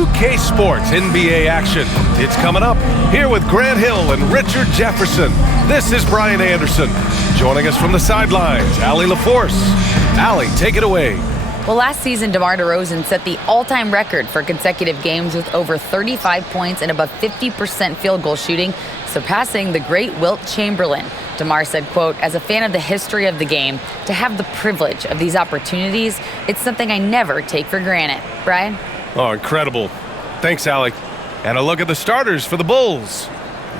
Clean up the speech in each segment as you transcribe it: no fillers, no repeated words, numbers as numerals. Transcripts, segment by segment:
2K Sports NBA action. It's coming up here with Grant Hill and Richard Jefferson. This is Brian Anderson. Joining us from the sidelines, Allie LaForce. Allie, take it away. Well, last season, DeMar DeRozan set the all-time record for consecutive games with over 35 points and above 50% field goal shooting, surpassing the great Wilt Chamberlain. DeMar said, quote, "As a fan of the history of the game, to have the privilege of these opportunities, it's something I never take for granted." Brian? Oh, incredible. Thanks, Allie. And a look at the starters for the Bulls.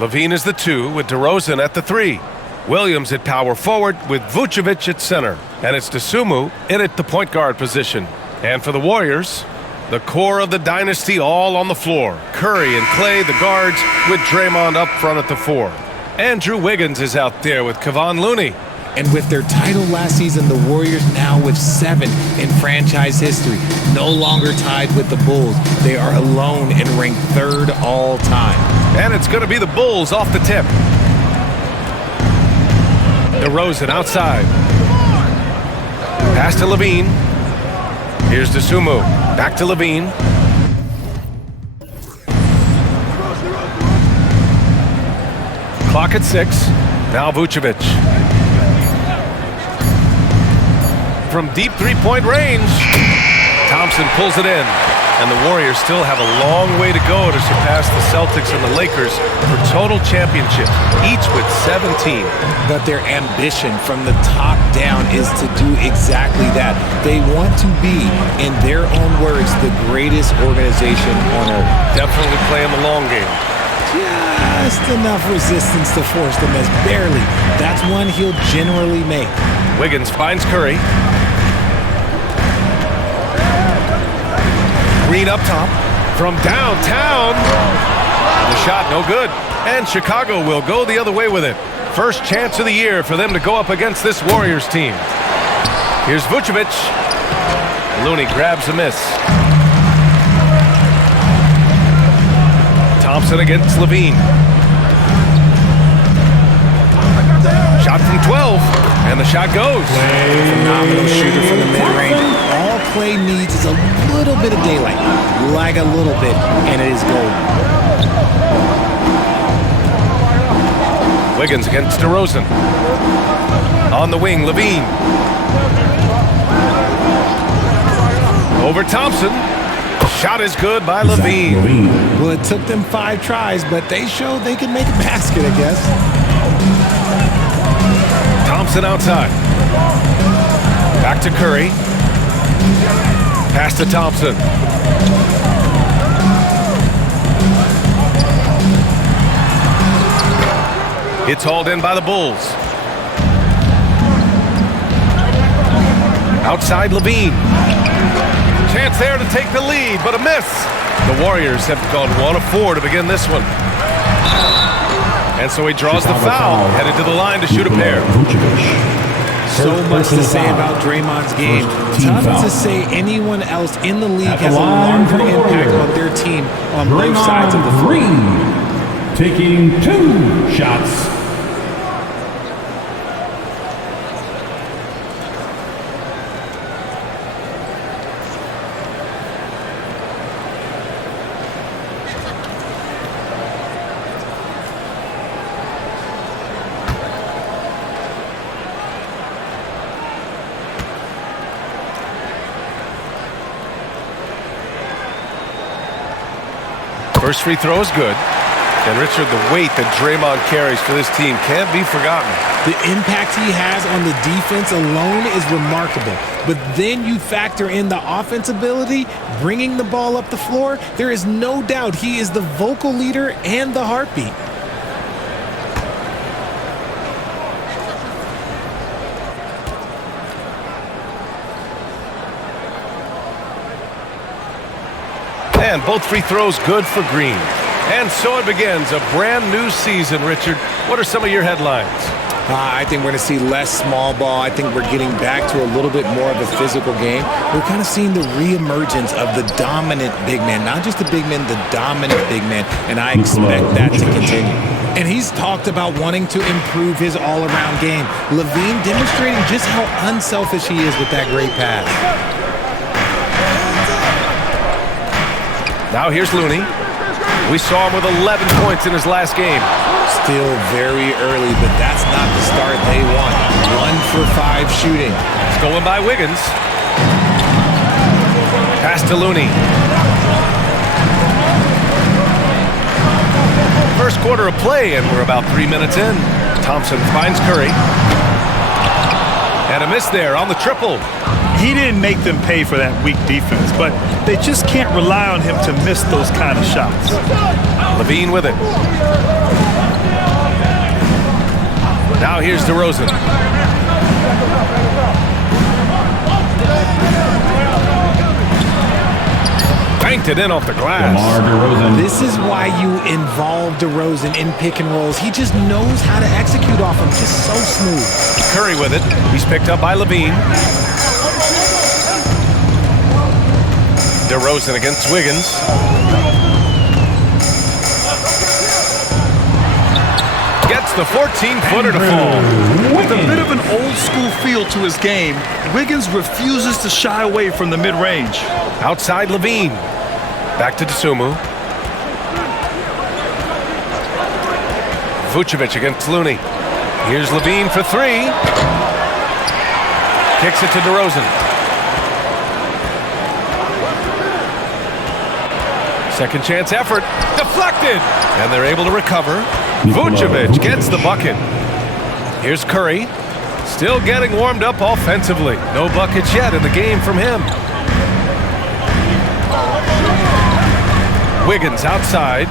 LaVine is the 2 with DeRozan at the 3. Williams at power forward with Vucevic at center. And it's Dosunmu in at the point guard position. And for the Warriors, the core of the dynasty all on the floor. Curry and Clay, the guards, with Draymond up front at the 4. Andrew Wiggins is out there with Kevon Looney. And with their title last season, the Warriors now with 7 in franchise history. No longer tied with the Bulls. They are alone and ranked 3rd all time. And it's going to be the Bulls off the tip. DeRozan outside. Pass to LaVine. Here's Dosunmu. Back to LaVine. Clock at 6. Now Vucevic. From deep three-point range, Thompson pulls it in. And the Warriors still have a long way to go to surpass the Celtics and the Lakers for total championship, each with 17. But their ambition from the top down is to do exactly that. They want to be, in their own words, the greatest organization on earth. Definitely playing the long game. Just enough resistance to force the miss, barely. That's one he'll generally make. Wiggins finds Curry. Green up top from downtown. The shot no good. And Chicago will go the other way with it. First chance of the year for them to go up against this Warriors team. Here's Vucevic. Looney grabs a miss. Thompson against LaVine. Shot from 12. And the shot goes. Phenomenal shooter from the mid-range. All Clay needs is a little bit of daylight. Like a little bit, and it is gold. Wiggins against DeRozan. On the wing, LaVine. Over Thompson. Shot is good by LaVine. Well, it took them 5 tries, but they showed they can make a basket, I guess. Thompson outside. Back to Curry. Pass to Thompson. It's hauled in by the Bulls. Outside LaVine. Chance there to take the lead, but a miss. The Warriors have gone 1 of 4 to begin this one. And so he draws the foul, headed to the line to shoot a pair. So much to say about Draymond's game. Tough to say anyone else in the league has a larger impact on their team on both sides of the floor. Taking 2 shots. First free throw is good. And Richard, the weight that Draymond carries for this team can't be forgotten. The impact he has on the defense alone is remarkable. But then you factor in the offense ability, bringing the ball up the floor. There is no doubt he is the vocal leader and the heartbeat. And both free throws good for Green. And so it begins a brand new season, Richard. What are some of your headlines? I think we're going to see less small ball. I think we're getting back to a little bit more of a physical game. We're kind of seeing the reemergence of the dominant big man. Not just the big man, the dominant big man. And I expect that to continue. And he's talked about wanting to improve his all-around game. LaVine demonstrating just how unselfish he is with that great pass. Now here's Looney. We saw him with 11 points in his last game. Still very early, but that's not the start they want. 1 for 5 shooting. Stolen by Wiggins. Pass to Looney. First quarter of play, and we're about 3 minutes in. Thompson finds Curry. And a miss there on the triple. He didn't make them pay for that weak defense, but they just can't rely on him to miss those kind of shots. Levine with it. Now here's DeRozan. Banked it in off the glass. This is why you involve DeRozan in pick and rolls. He just knows how to execute off them. Just so smooth. Curry with it. He's picked up by Levine. DeRozan against Wiggins. Gets the 14-footer to fall. With a bit of an old-school feel to his game, Wiggins refuses to shy away from the mid-range. Outside Levine. Back to Dosunmu. Vucevic against Looney. Here's Levine for 3. Kicks it to DeRozan. Second chance effort. Deflected. And they're able to recover. Vucevic gets the bucket. Here's Curry. Still getting warmed up offensively. No buckets yet in the game from him. Wiggins outside.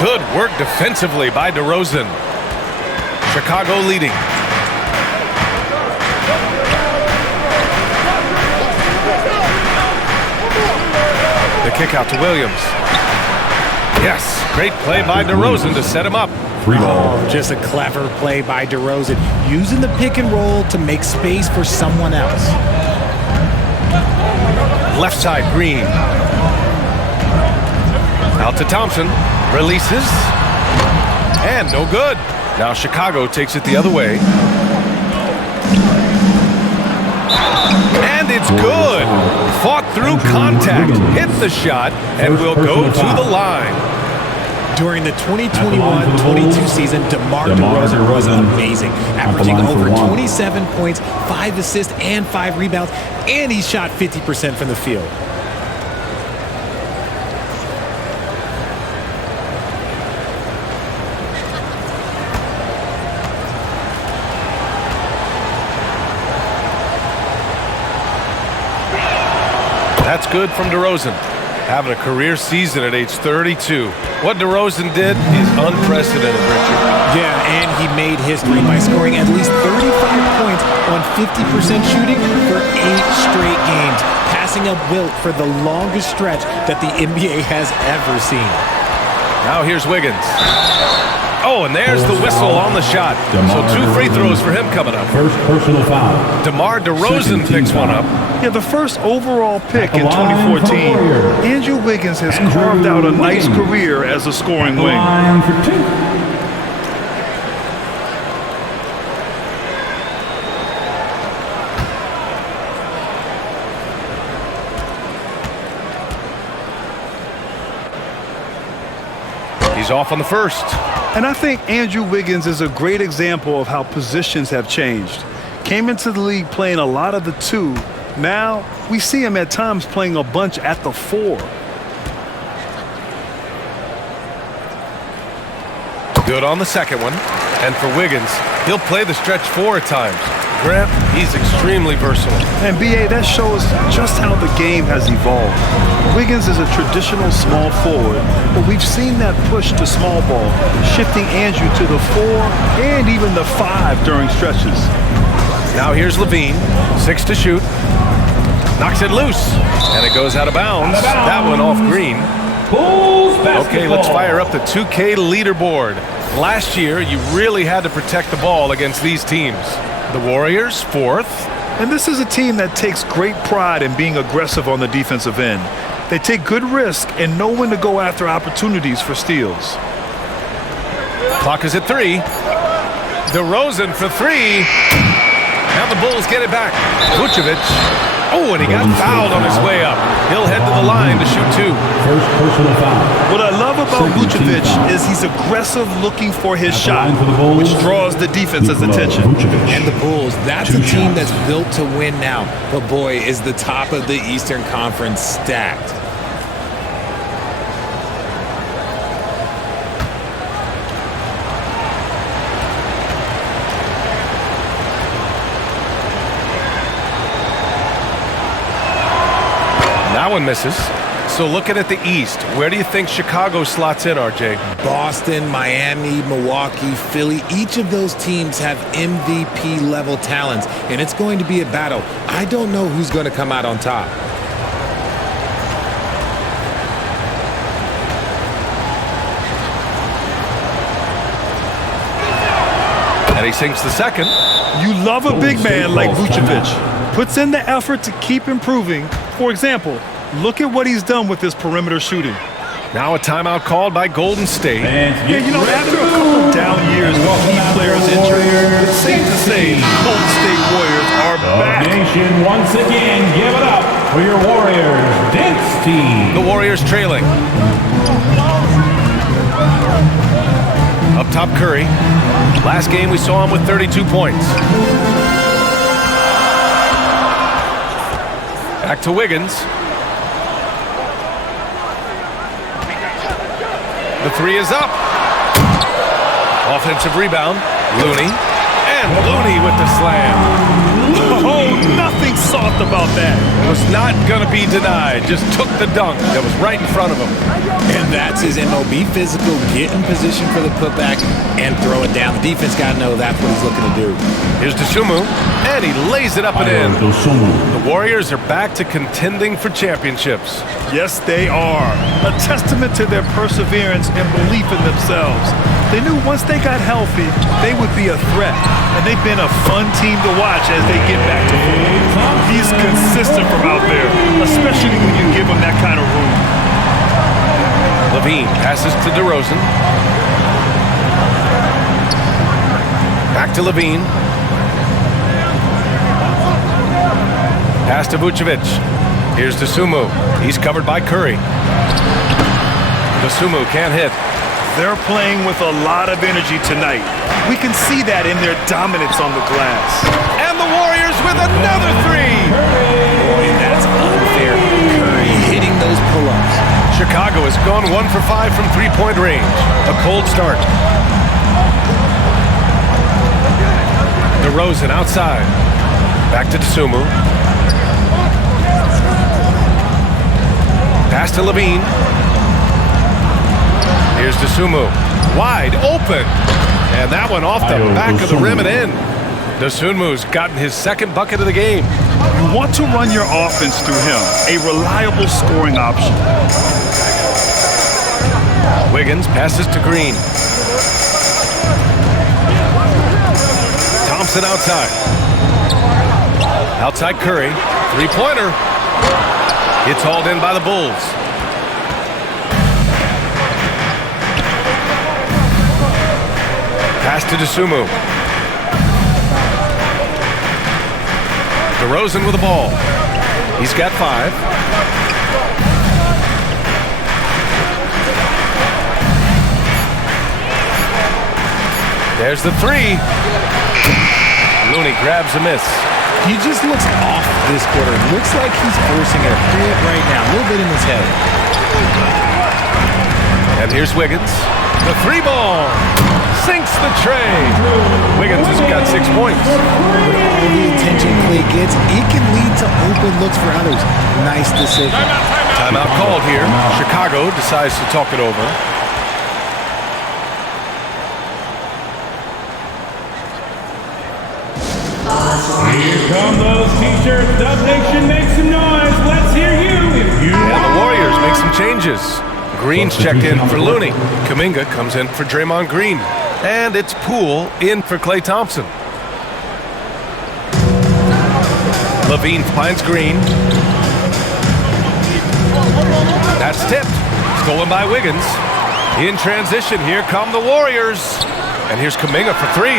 Good work defensively by DeRozan. Chicago leading. The kick out to Williams. Yes, great play by DeRozan to set him up. Oh, just a clever play by DeRozan, using the pick and roll to make space for someone else. Left side, Green. Out to Thompson. Releases. And no good. Now Chicago takes it the other way. And it's good. Fought through contact. Hit the shot and will go to the line. During the 2021-22 season, DeMar DeRozan was amazing, averaging over 27 points, 5 assists, and 5 rebounds, and he shot 50% from the field. That's good from DeRozan. Having a career season at age 32. What DeRozan did is unprecedented, Richard. Yeah, and he made history by scoring at least 35 points on 50% shooting for 8 straight games, passing up Wilt for the longest stretch that the NBA has ever seen. Now here's Wiggins. Oh, and there's the whistle on the shot. So 2 free throws for him coming up. First personal foul. DeMar DeRozan picks one up. Yeah, the first overall pick in 2014, Andrew Wiggins has carved out a nice career as a scoring wing. Line for 2. He's off on the first. And I think Andrew Wiggins is a great example of how positions have changed. Came into the league playing a lot of the 2. Now, we see him at times playing a bunch at the 4. Good on the second one. And for Wiggins, he'll play the stretch 4 at times. Grant, he's extremely versatile. And B.A., that shows just how the game has evolved. Wiggins is a traditional small forward, but we've seen that push to small ball, shifting Andrew to the 4 and even the 5 during stretches. Now here's Levine, 6 to shoot. Knocks it loose, and it goes out of bounds. That one off Green. Okay, let's fire up the 2K leaderboard. Last year, you really had to protect the ball against these teams. The Warriors, 4th. And this is a team that takes great pride in being aggressive on the defensive end. They take good risk and know when to go after opportunities for steals. Clock is at 3. DeRozan for 3. Bulls get it back. Vucevic. Oh, and he got fouled on his way up. He'll head to the line to shoot 2. First personal foul. What I love about Second team Vucevic foul. is he's aggressive looking for his At the shot, line for the Bulls, which draws the defense's Nikola attention. Vucevic. And the Bulls, that's Two a team shots. that's built to win now. But boy, is the top of the Eastern Conference stacked. That one misses. So looking at the East, where do you think Chicago slots in, RJ? Boston, Miami, Milwaukee, Philly, each of those teams have MVP level talents, and it's going to be a battle. I don't know who's going to come out on top. And he sinks the second. You love a big man like Bulls Vucevic. Puts in the effort to keep improving. For example, look at what he's done with his perimeter shooting. Now a timeout called by Golden State. Fans Yeah, get you know, ready after to a couple move. down years with key players injured, it's safe to say Golden State Warriors are The back. nation once again give it up for your Warriors dance team. The Warriors trailing. Up top, Curry. Last game we saw him with 32 points. Back to Wiggins. The three is up. Offensive rebound. Looney. And Looney with the slam. Oh, nothing soft about that. Was not going to be denied. Just took the dunk that was right in front of him. And that's his MO. Be physical, get in position for the putback, and throw it down. The defense got to know that's what he's looking to do. Here's Dosunmu, and he lays it up and in. Dosunmu. The Warriors are back to contending for championships. Yes, they are. A testament to their perseverance and belief in themselves. They knew once they got healthy, they would be a threat. And they've been a fun team to watch as they get back to form. He's consistent from out there, especially when you give him that kind of room. Levine passes to DeRozan. Back to Levine. Pass to Vucevic. Here's Dosunmu. He's covered by Curry. Dosunmu can't hit. They're playing with a lot of energy tonight. We can see that in their dominance on the glass. And the Warriors with another three. Boy, that's unfair. Curry hitting those pull-ups. Chicago has gone 1 for 5 from three-point range. A cold start. DeRozan outside. Back to Dosunmu. Pass to Levine. Here's Dosunmu. Wide open. And that one off the back of the rim and in. Dosunmu's gotten his second bucket of the game. You want to run your offense through him, a reliable scoring option. Wiggins passes to Green. Thompson outside. Outside Curry. Three-pointer. It's hauled in by the Bulls. Pass to Dosunmu. DeRozan with the ball. He's got 5. There's the 3. Looney grabs a miss. He just looks off this quarter. Looks like he's forcing a bit right now. A little bit in his head. And here's Wiggins. The 3-ball. Sinks the tray. Wiggins has got 6 points. With all the attention Clay gets, it can lead to open looks for others. Nice decision. Timeout called here. Chicago decides to talk it over. Here come those t-shirts. Dub Nation, make some noise. Let's hear you if you And the Warriors make some changes. Green's checked in for Looney. Kuminga comes in for Draymond Green. And it's Poole in for Klay Thompson. Levine finds Green. That's tipped. Stolen by Wiggins. In transition, here come the Warriors. And here's Kuminga for 3.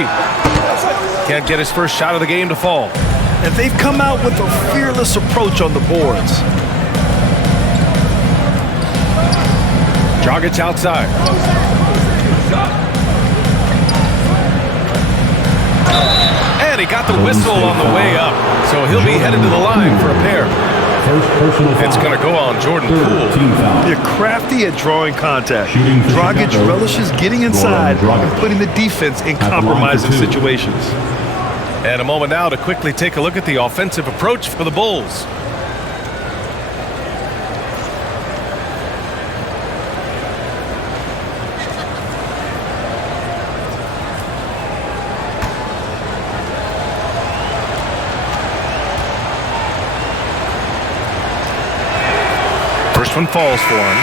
Can't get his first shot of the game to fall. and they've come out with a fearless approach on the boards. Dragic outside. And he got the whistle on the way up, so he'll be headed to the line for a pair. It's going to go on Jordan Poole. They're crafty at drawing contact. Dragic relishes getting inside and putting the defense in compromising situations. And a moment now to quickly take a look at the offensive approach for the Bulls. First one falls for him.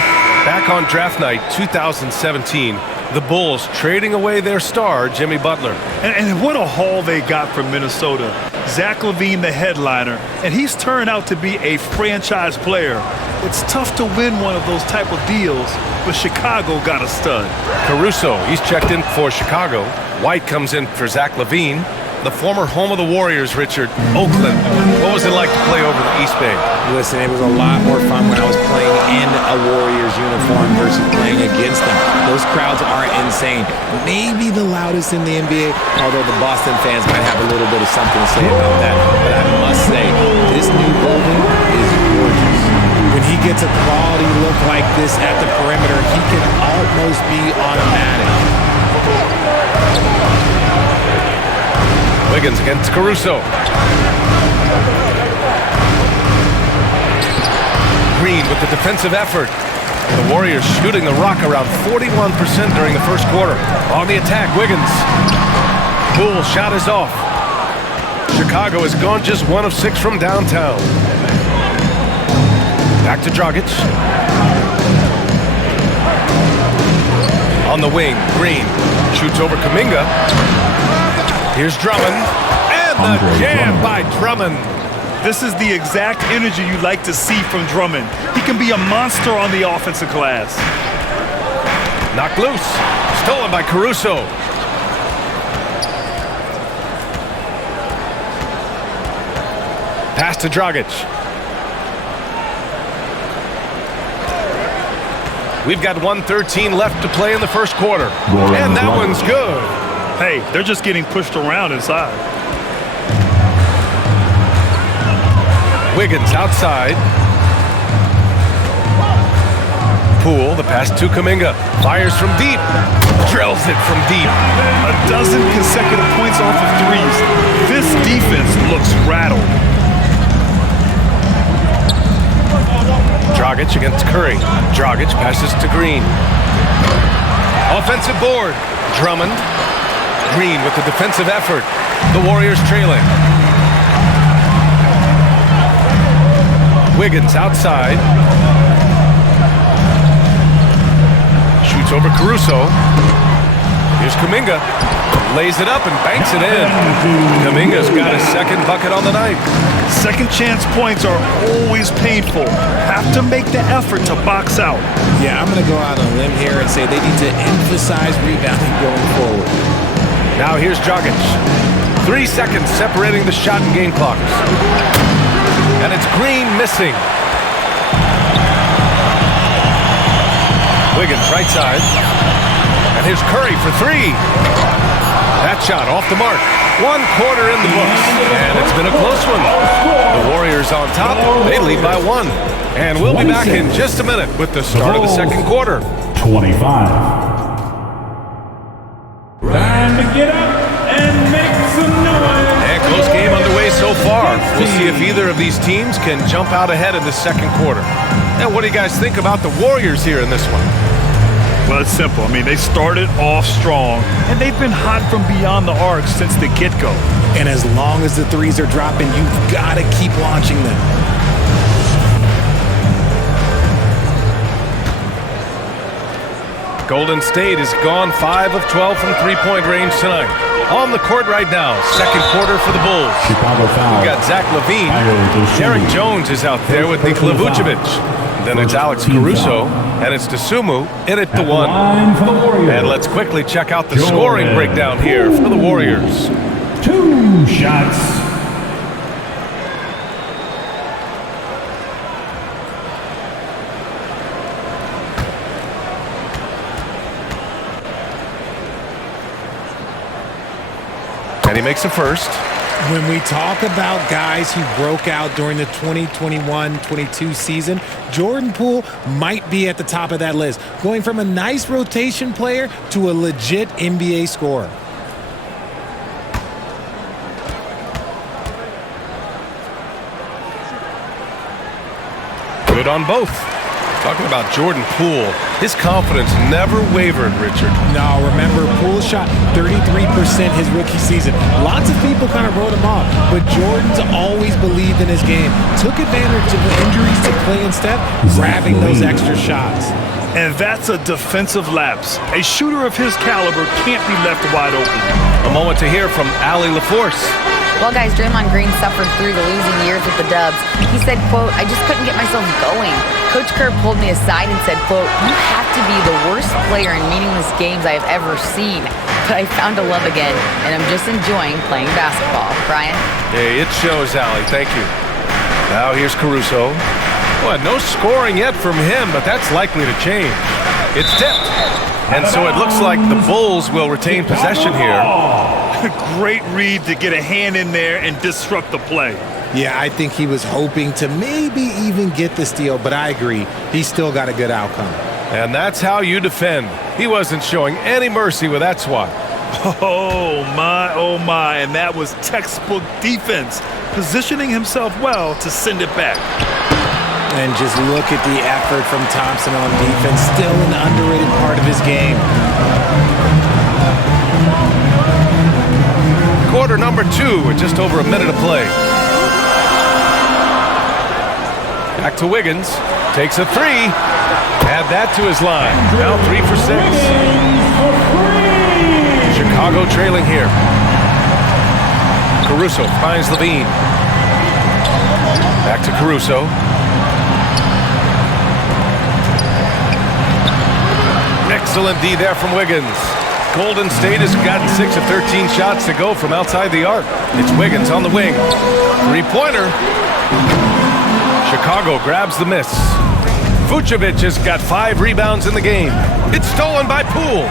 Back on draft night 2017, the Bulls trading away their star, Jimmy Butler. And what a haul they got from Minnesota. Zach LaVine, the headliner, and he's turned out to be a franchise player. It's tough to win one of those type of deals, but Chicago got a stud. Caruso, he's checked in for Chicago. White comes in for Zach LaVine. The former home of the Warriors, Richard, Oakland. What was it like to play over the East Bay? Listen, it was a lot more fun when I was playing in a Warriors uniform versus playing against them. Those crowds are insane. Maybe the loudest in the NBA, although the Boston fans might have a little bit of something to say about that. But I must say, this new building is gorgeous. When he gets a quality look like this at the perimeter, he can almost be automatic. Wiggins against Caruso. Green with the defensive effort. The Warriors shooting the rock around 41% during the first quarter. On the attack, Wiggins. Poole shot is off. Chicago has gone just 1 of 6 from downtown. Back to Dragic. On the wing, Green shoots over Kuminga. Here's Drummond, and the jam by Drummond. This is the exact energy you like to see from Drummond. He can be a monster on the offensive glass. Knocked loose, stolen by Caruso. Pass to Dragic. We've got 1:13 left to play in the first quarter, and that one's good. Hey, they're just getting pushed around inside. Wiggins outside. Poole, the pass to Kuminga. Fires from deep. Drills it from deep. A dozen consecutive points off of threes. This defense looks rattled. Dragic against Curry. Dragic passes to Green. Offensive board. Drummond. Green with the defensive effort. The Warriors trailing. Wiggins outside. Shoots over Caruso. Here's Kuminga. Lays it up and banks it in. Kuminga's got his second bucket on the night. Second chance points are always painful. Have to make the effort to box out. Yeah, I'm going to go out on a limb here and say they need to emphasize rebounding going forward. Now here's Dragic. 3 seconds separating the shot and game clocks. And it's Green missing. Wiggins right side. And here's Curry for 3. That shot off the mark. 1 quarter in the books. And it's been a close one. The Warriors on top. They lead by 1. And we'll be back in just a minute with the start of the second quarter. 25. Time to get up and make some noise. And close game underway so far. We'll see if either of these teams can jump out ahead in the second quarter. And what do you guys think about the Warriors here in this one? Well, it's simple. I mean, they started off strong, and they've been hot from beyond the arc since the get-go. And as long as the threes are dropping, you've got to keep launching them. Golden State has gone 5 of 12 from three-point range tonight. On the court right now, second quarter for the Bulls. Chicago foul. We've got Zach LaVine. Derek Jones is out there with Nikola Vucevic. Then it's Alex Caruso, and it's Dosunmu in at the 1. And let's quickly check out the scoring breakdown here for the Warriors. 2 shots. And he makes a first. When we talk about guys who broke out during the 2021-22 season, Jordan Poole might be at the top of that list, going from a nice rotation player to a legit NBA scorer. Good on both. Talking about Jordan Poole, his confidence never wavered, Richard. No, remember, Poole shot 33% his rookie season. Lots of people kind of wrote him off, but Jordan's always believed in his game. Took advantage of the injuries to play instead, grabbing those extra shots. And that's a defensive lapse. A shooter of his caliber can't be left wide open. A moment to hear from Allie LaForce. Well, guys, Draymond Green suffered through the losing years with the Dubs. He said, quote, "I just couldn't get myself going. Coach Kerr pulled me aside and said, quote, you have to be the worst player in meaningless games I have ever seen. But I found a love again, and I'm just enjoying playing basketball." Brian? Hey, it shows, Allie. Thank you. Now here's Caruso. Well, no scoring yet from him, but that's likely to change. It's tipped. And so it looks like the Bulls will retain possession here. Great read to get a hand in there and disrupt the play. Yeah, I think he was hoping to maybe even get the steal, but I agree. He's still got a good outcome. And that's how you defend. He wasn't showing any mercy with that swat. Oh my, and that was textbook defense, positioning himself well to send it back. And just look at the effort from Thompson on defense, still an underrated part of his game. Quarter number 2 with just over a minute of play. Back to Wiggins. Takes a 3. Add that to his line. Now 3 for 6. Chicago trailing here. Caruso finds Levine. Back to Caruso. Excellent D there from Wiggins. Golden State has gotten 6 of 13 shots to go from outside the arc. It's Wiggins on the wing. Three-pointer. Chicago grabs the miss. Vucevic has got 5 rebounds in the game. It's stolen by Poole.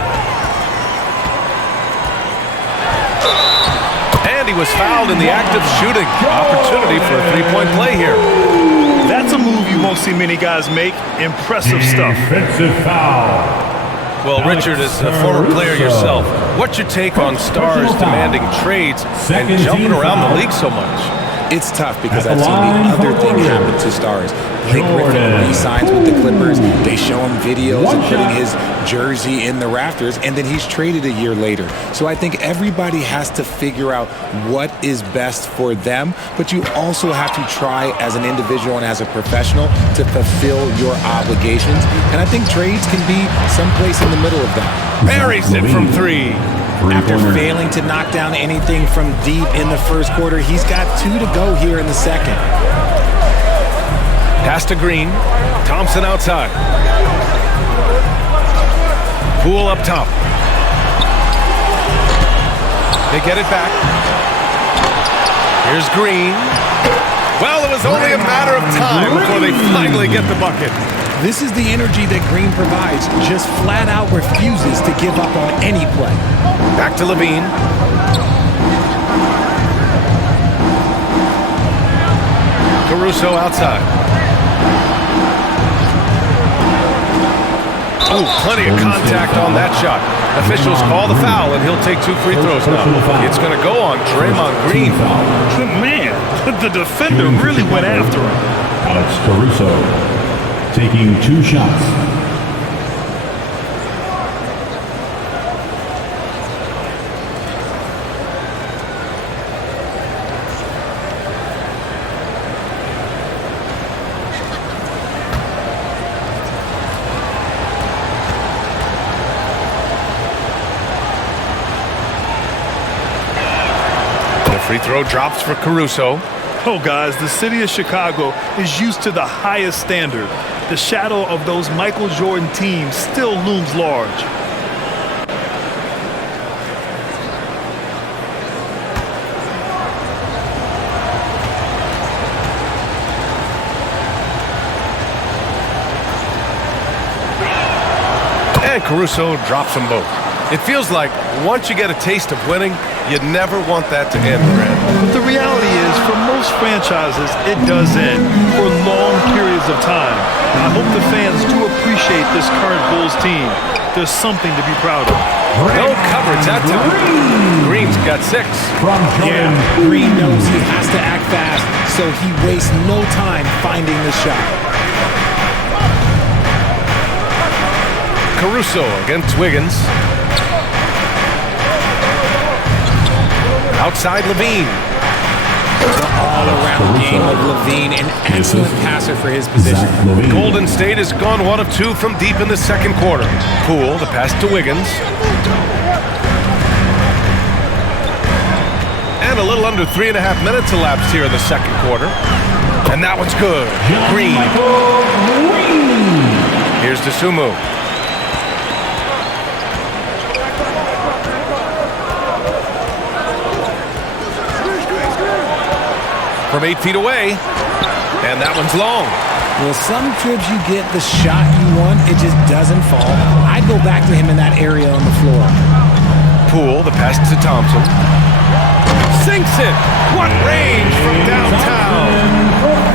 And he was fouled in the act of shooting. Opportunity for a three-point play here. That's a move you won't see many guys make. Impressive stuff. Defensive foul. Well, Richard, as a former player yourself, what's your take on stars demanding trades and jumping around the league so much? It's tough because I've seen the other thing happen to stars. Blake Griffin re-signs with the Clippers. They show him videos of putting his jersey in the rafters, and then he's traded a year later. So I think everybody has to figure out what is best for them, but you also have to try as an individual and as a professional to fulfill your obligations. And I think trades can be someplace in the middle of that. Buries it from 3. After failing to knock down anything from deep in the first quarter, he's got 2 to go here in the second. Pass to Green. Thompson outside. Poole up top. They get it back. Here's Green. Well, it was only a matter of time before they finally get the bucket. This is the energy that Green provides, just flat out refuses to give up on any play. Back to Levine. Caruso outside. Oh, plenty of contact on that shot. Officials call the foul, and he'll take 2 free throws now. It's going to go on Draymond Green. Man, the defender really went after him. Alex Caruso taking 2 shots. The free throw drops for Caruso. Oh, guys, the city of Chicago is used to the highest standard. The shadow of those Michael Jordan teams still looms large. And Caruso drops them both. It feels like once you get a taste of winning, You never want that to end, Grant. But the reality is, for most franchises, it does end for long periods of time. I hope the fans do appreciate this current Bulls team. There's something to be proud of. No coverage that time. Green's got 6. Yeah, Green knows he has to act fast, so he wastes no time finding the shot. Caruso against Wiggins. Outside Levine. The all-around game of Levine, an excellent passer for his position. Golden State has gone 1 of 2 from deep in the second quarter. Poole, the pass to Wiggins. And a little under 3.5 minutes elapsed here in the second quarter. And that one's good. Green. Here's DeSumo. From 8 feet away, and that one's long. Well, some trips you get the shot you want, it just doesn't fall. I'd go back to him in that area on the floor. Poole, the pass to Thompson. Sinks it! What range from downtown!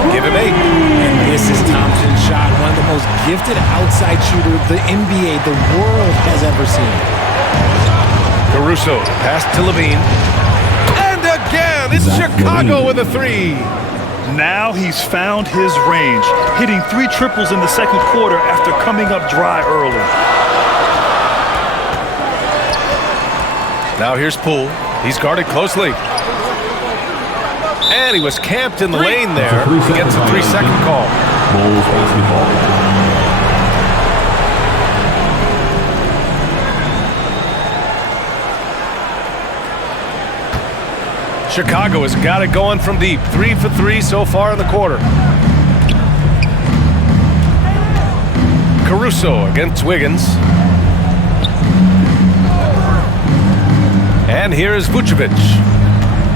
Give him 8. And this is Thompson's shot, one of the most gifted outside shooters the NBA, the world has ever seen. Caruso, pass to Levine. Again, it's Chicago with a 3. Now he's found his range, hitting 3 triples in the second quarter after coming up dry early. Now here's Poole. He's guarded closely. And he was camped in the lane there. He gets a 3-second call. Bulls basketball. Chicago has got it going from deep. 3 for 3 so far in the quarter. Caruso against Wiggins. And here is Vucevic.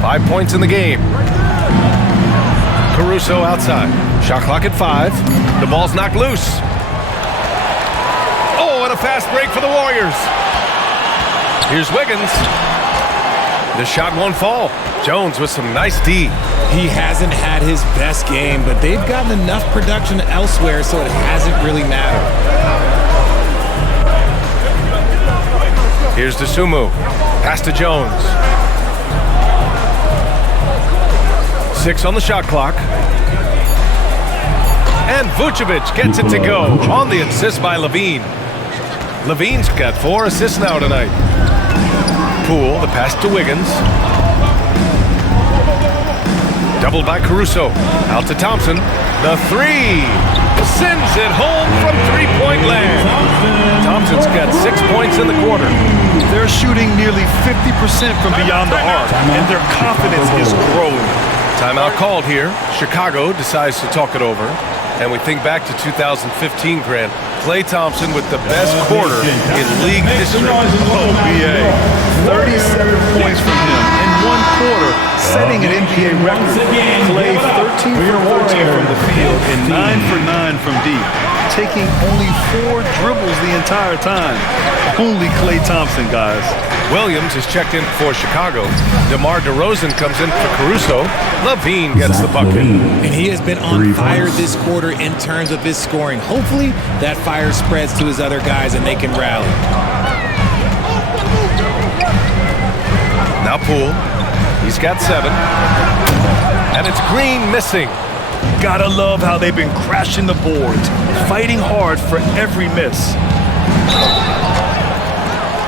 5 points in the game. Caruso outside. Shot clock at 5. The ball's knocked loose. Oh, and a fast break for the Warriors. Here's Wiggins. The shot won't fall. Jones with some nice D. He hasn't had his best game, but they've gotten enough production elsewhere, so it hasn't really mattered. Here's DeSumo. Pass to Jones. 6 on the shot clock. And Vucevic gets it to go on the assist by Levine. Levine's got 4 assists now tonight. Poole, the pass to Wiggins. Doubled by Caruso. Out to Thompson. The 3. Sends it home from 3-point land. Thompson's got 6 points in the quarter. They're shooting nearly 50% from beyond the arc, and their confidence is growing. Timeout called here. Chicago decides to talk it over. And we think back to 2015, Grant. Klay Thompson with the best quarter in league history. Oh, BA. 37 points from him in 1 quarter, setting an NBA record. Klay 13 for 13 from the field and 9 for 9 from deep, taking only 4 dribbles the entire time. Only Klay Thompson, guys. Williams is checked in for Chicago. DeMar DeRozan comes in for Caruso. Levine gets the bucket. And he has been on fire this quarter in terms of his scoring. Hopefully that fire spreads to his other guys and they can rally. Now Poole. He's got 7. And it's Green missing. Gotta love how they've been crashing the boards, fighting hard for every miss.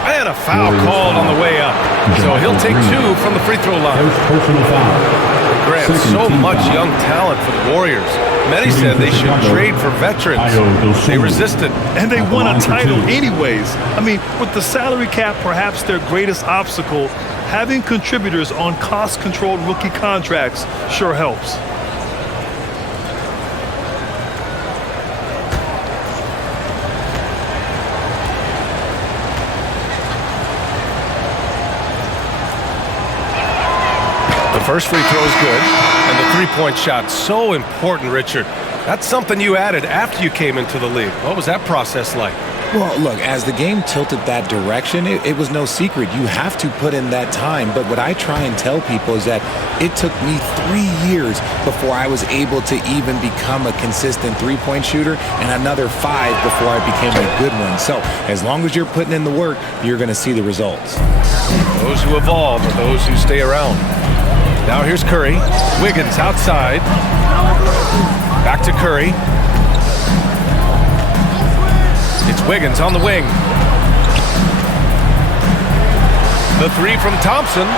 And a foul called on the way up. So he'll take 2 from the free throw line. Grant, so much young talent for the Warriors. Many said they should trade for veterans. They resisted. And they won a title anyways. I mean, with the salary cap perhaps their greatest obstacle, having contributors on cost-controlled rookie contracts sure helps. The first free throw is good, and the three-point shot so important, Richard. That's something you added after you came into the league. What was that process like? Well, look, as the game tilted that direction, it was no secret. You have to put in that time. But what I try and tell people is that it took me 3 years before I was able to even become a consistent three-point shooter, and another 5 before I became a good one. So as long as you're putting in the work, you're going to see the results. Those who evolve are those who stay around. Now here's Curry. Wiggins outside. Back to Curry. It's Wiggins on the wing. The three from Thompson.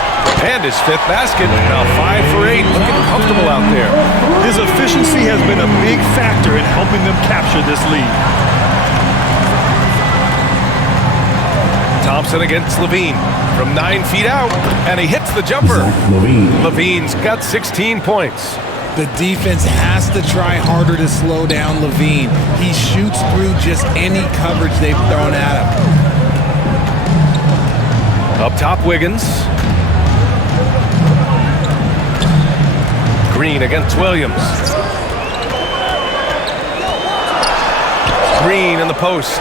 And his 5th basket. Now 5 for 8. Looking comfortable out there. His efficiency has been a big factor in helping them capture this lead. Thompson against Levine from 9 feet out. And he hits the jumper. Levine's got 16 points. The defense has to try harder to slow down Levine. He shoots through just any coverage they've thrown at him. Up top, Wiggins. Green against Williams. Green in the post.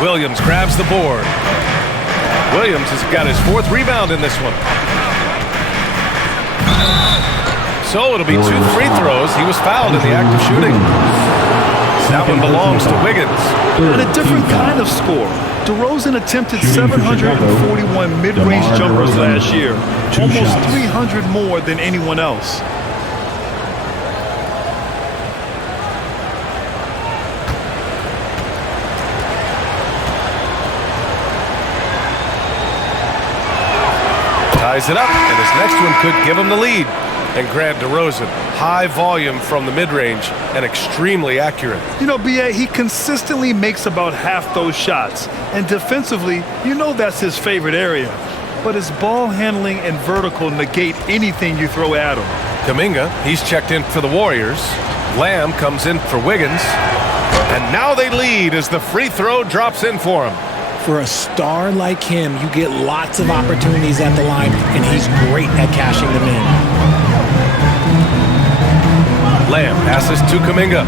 Williams grabs the board. Williams has got his 4th rebound in this one. So it'll be 2 free throws. He was fouled in the act of shooting. That one belongs to Wiggins. And a different kind of score. DeRozan attempted 741 mid-range jumpers last year, almost 300 more than anyone else. Ties it up, and his next one could give him the lead. And grant DeRozan high volume from the mid-range and extremely accurate. You know, B.A., he consistently makes about half those shots. And defensively, you know that's his favorite area. But his ball handling and vertical negate anything you throw at him. Kuminga, he's checked in for the Warriors. Lamb comes in for Wiggins. And now they lead as the free throw drops in for him. For a star like him, you get lots of opportunities at the line, and he's great at cashing them in. Lamb passes to Kuminga.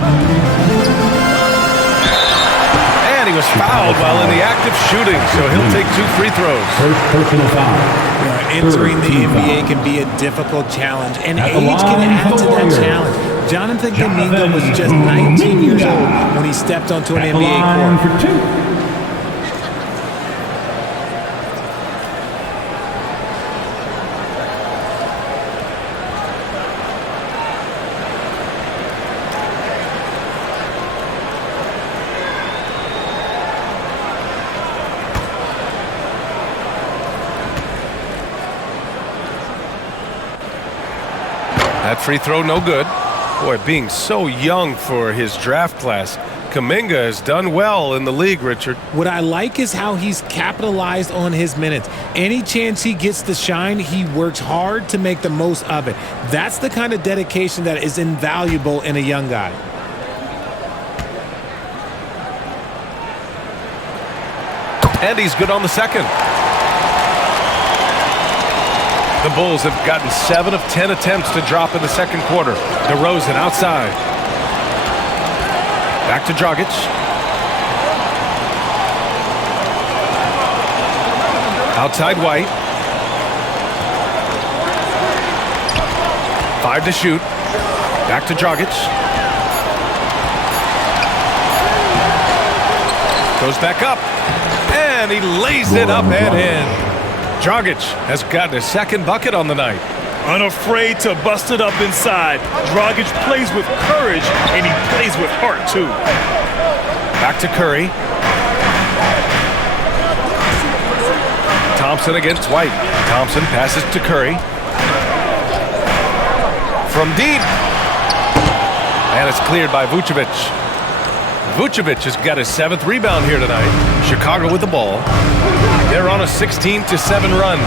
And he was fouled while in the act of shooting, so he'll take 2 free throws. Personal foul. Entering the NBA can be a difficult challenge, and age can add to that challenge. Jonathan Kuminga was just 19 years old when he stepped onto an NBA court. For 2. That free throw no good. Boy, being so young for his draft class, Kuminga has done well in the league, Richard. What I like is how he's capitalized on his minutes. Any chance he gets to shine, he works hard to make the most of it. That's the kind of dedication that is invaluable in a young guy. And he's good on the second. The Bulls have gotten 7 of 10 attempts to drop in the second quarter. DeRozan outside. Back to Dragic. Outside White. 5 to shoot. Back to Dragic. Goes back up. And he lays it up and in. Dragic has gotten his 2nd bucket on the night. Unafraid to bust it up inside. Dragic plays with courage, and he plays with heart, too. Back to Curry. Thompson against White. Thompson passes to Curry. From deep. And it's cleared by Vucevic. Vucevic has got his 7th rebound here tonight. Chicago with the ball. They're on a 16-7 run.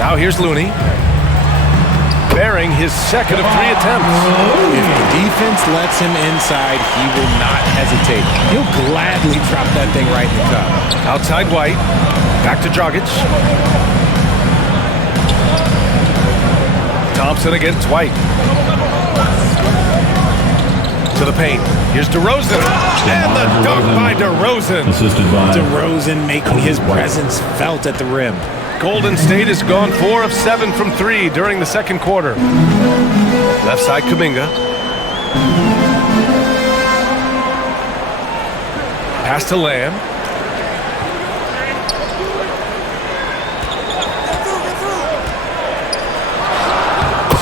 Now here's Looney. Bearing his 2nd of 3 attempts. If the defense lets him inside, he will not hesitate. He'll gladly drop that thing right in the cup. Outside White. Back to Dragic. Thompson against White. To the paint. Here's DeRozan. And the dunk by DeRozan. Assisted by DeRozan making his presence felt at the rim. Golden State has gone 4 of 7 from 3 during the second quarter. Left side Kuminga. Pass to Lamb.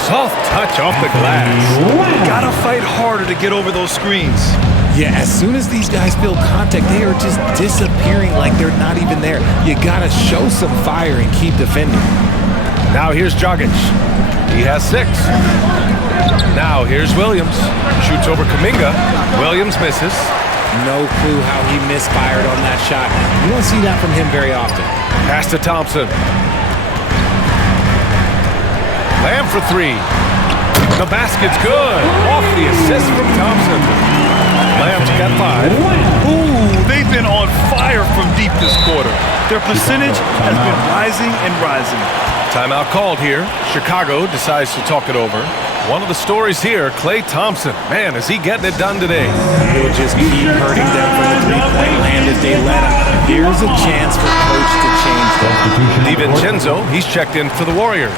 Soft touch off the glass. Gotta fight harder to get over those screens. Yeah, as soon as these guys feel contact, they are just disappearing like they're not even there. You gotta show some fire and keep defending. Now here's Dragic. He has 6. Now here's Williams. Shoots over Kuminga. Williams misses. No clue how he misfired on that shot. You don't see that from him very often. Pass to Thompson. Lamb for 3. The basket's good. Off the assist from Thompson. Lamb's got 5. Ooh, they've been on fire from deep this quarter. Their percentage has been rising and rising. Timeout called here. Chicago decides to talk it over. One of the stories here, Klay Thompson. Man, is he getting it done today. He'll just keep hurting them from the three-point land if they let him. Here's a chance for coach to change that. DiVincenzo, he's checked in for the Warriors.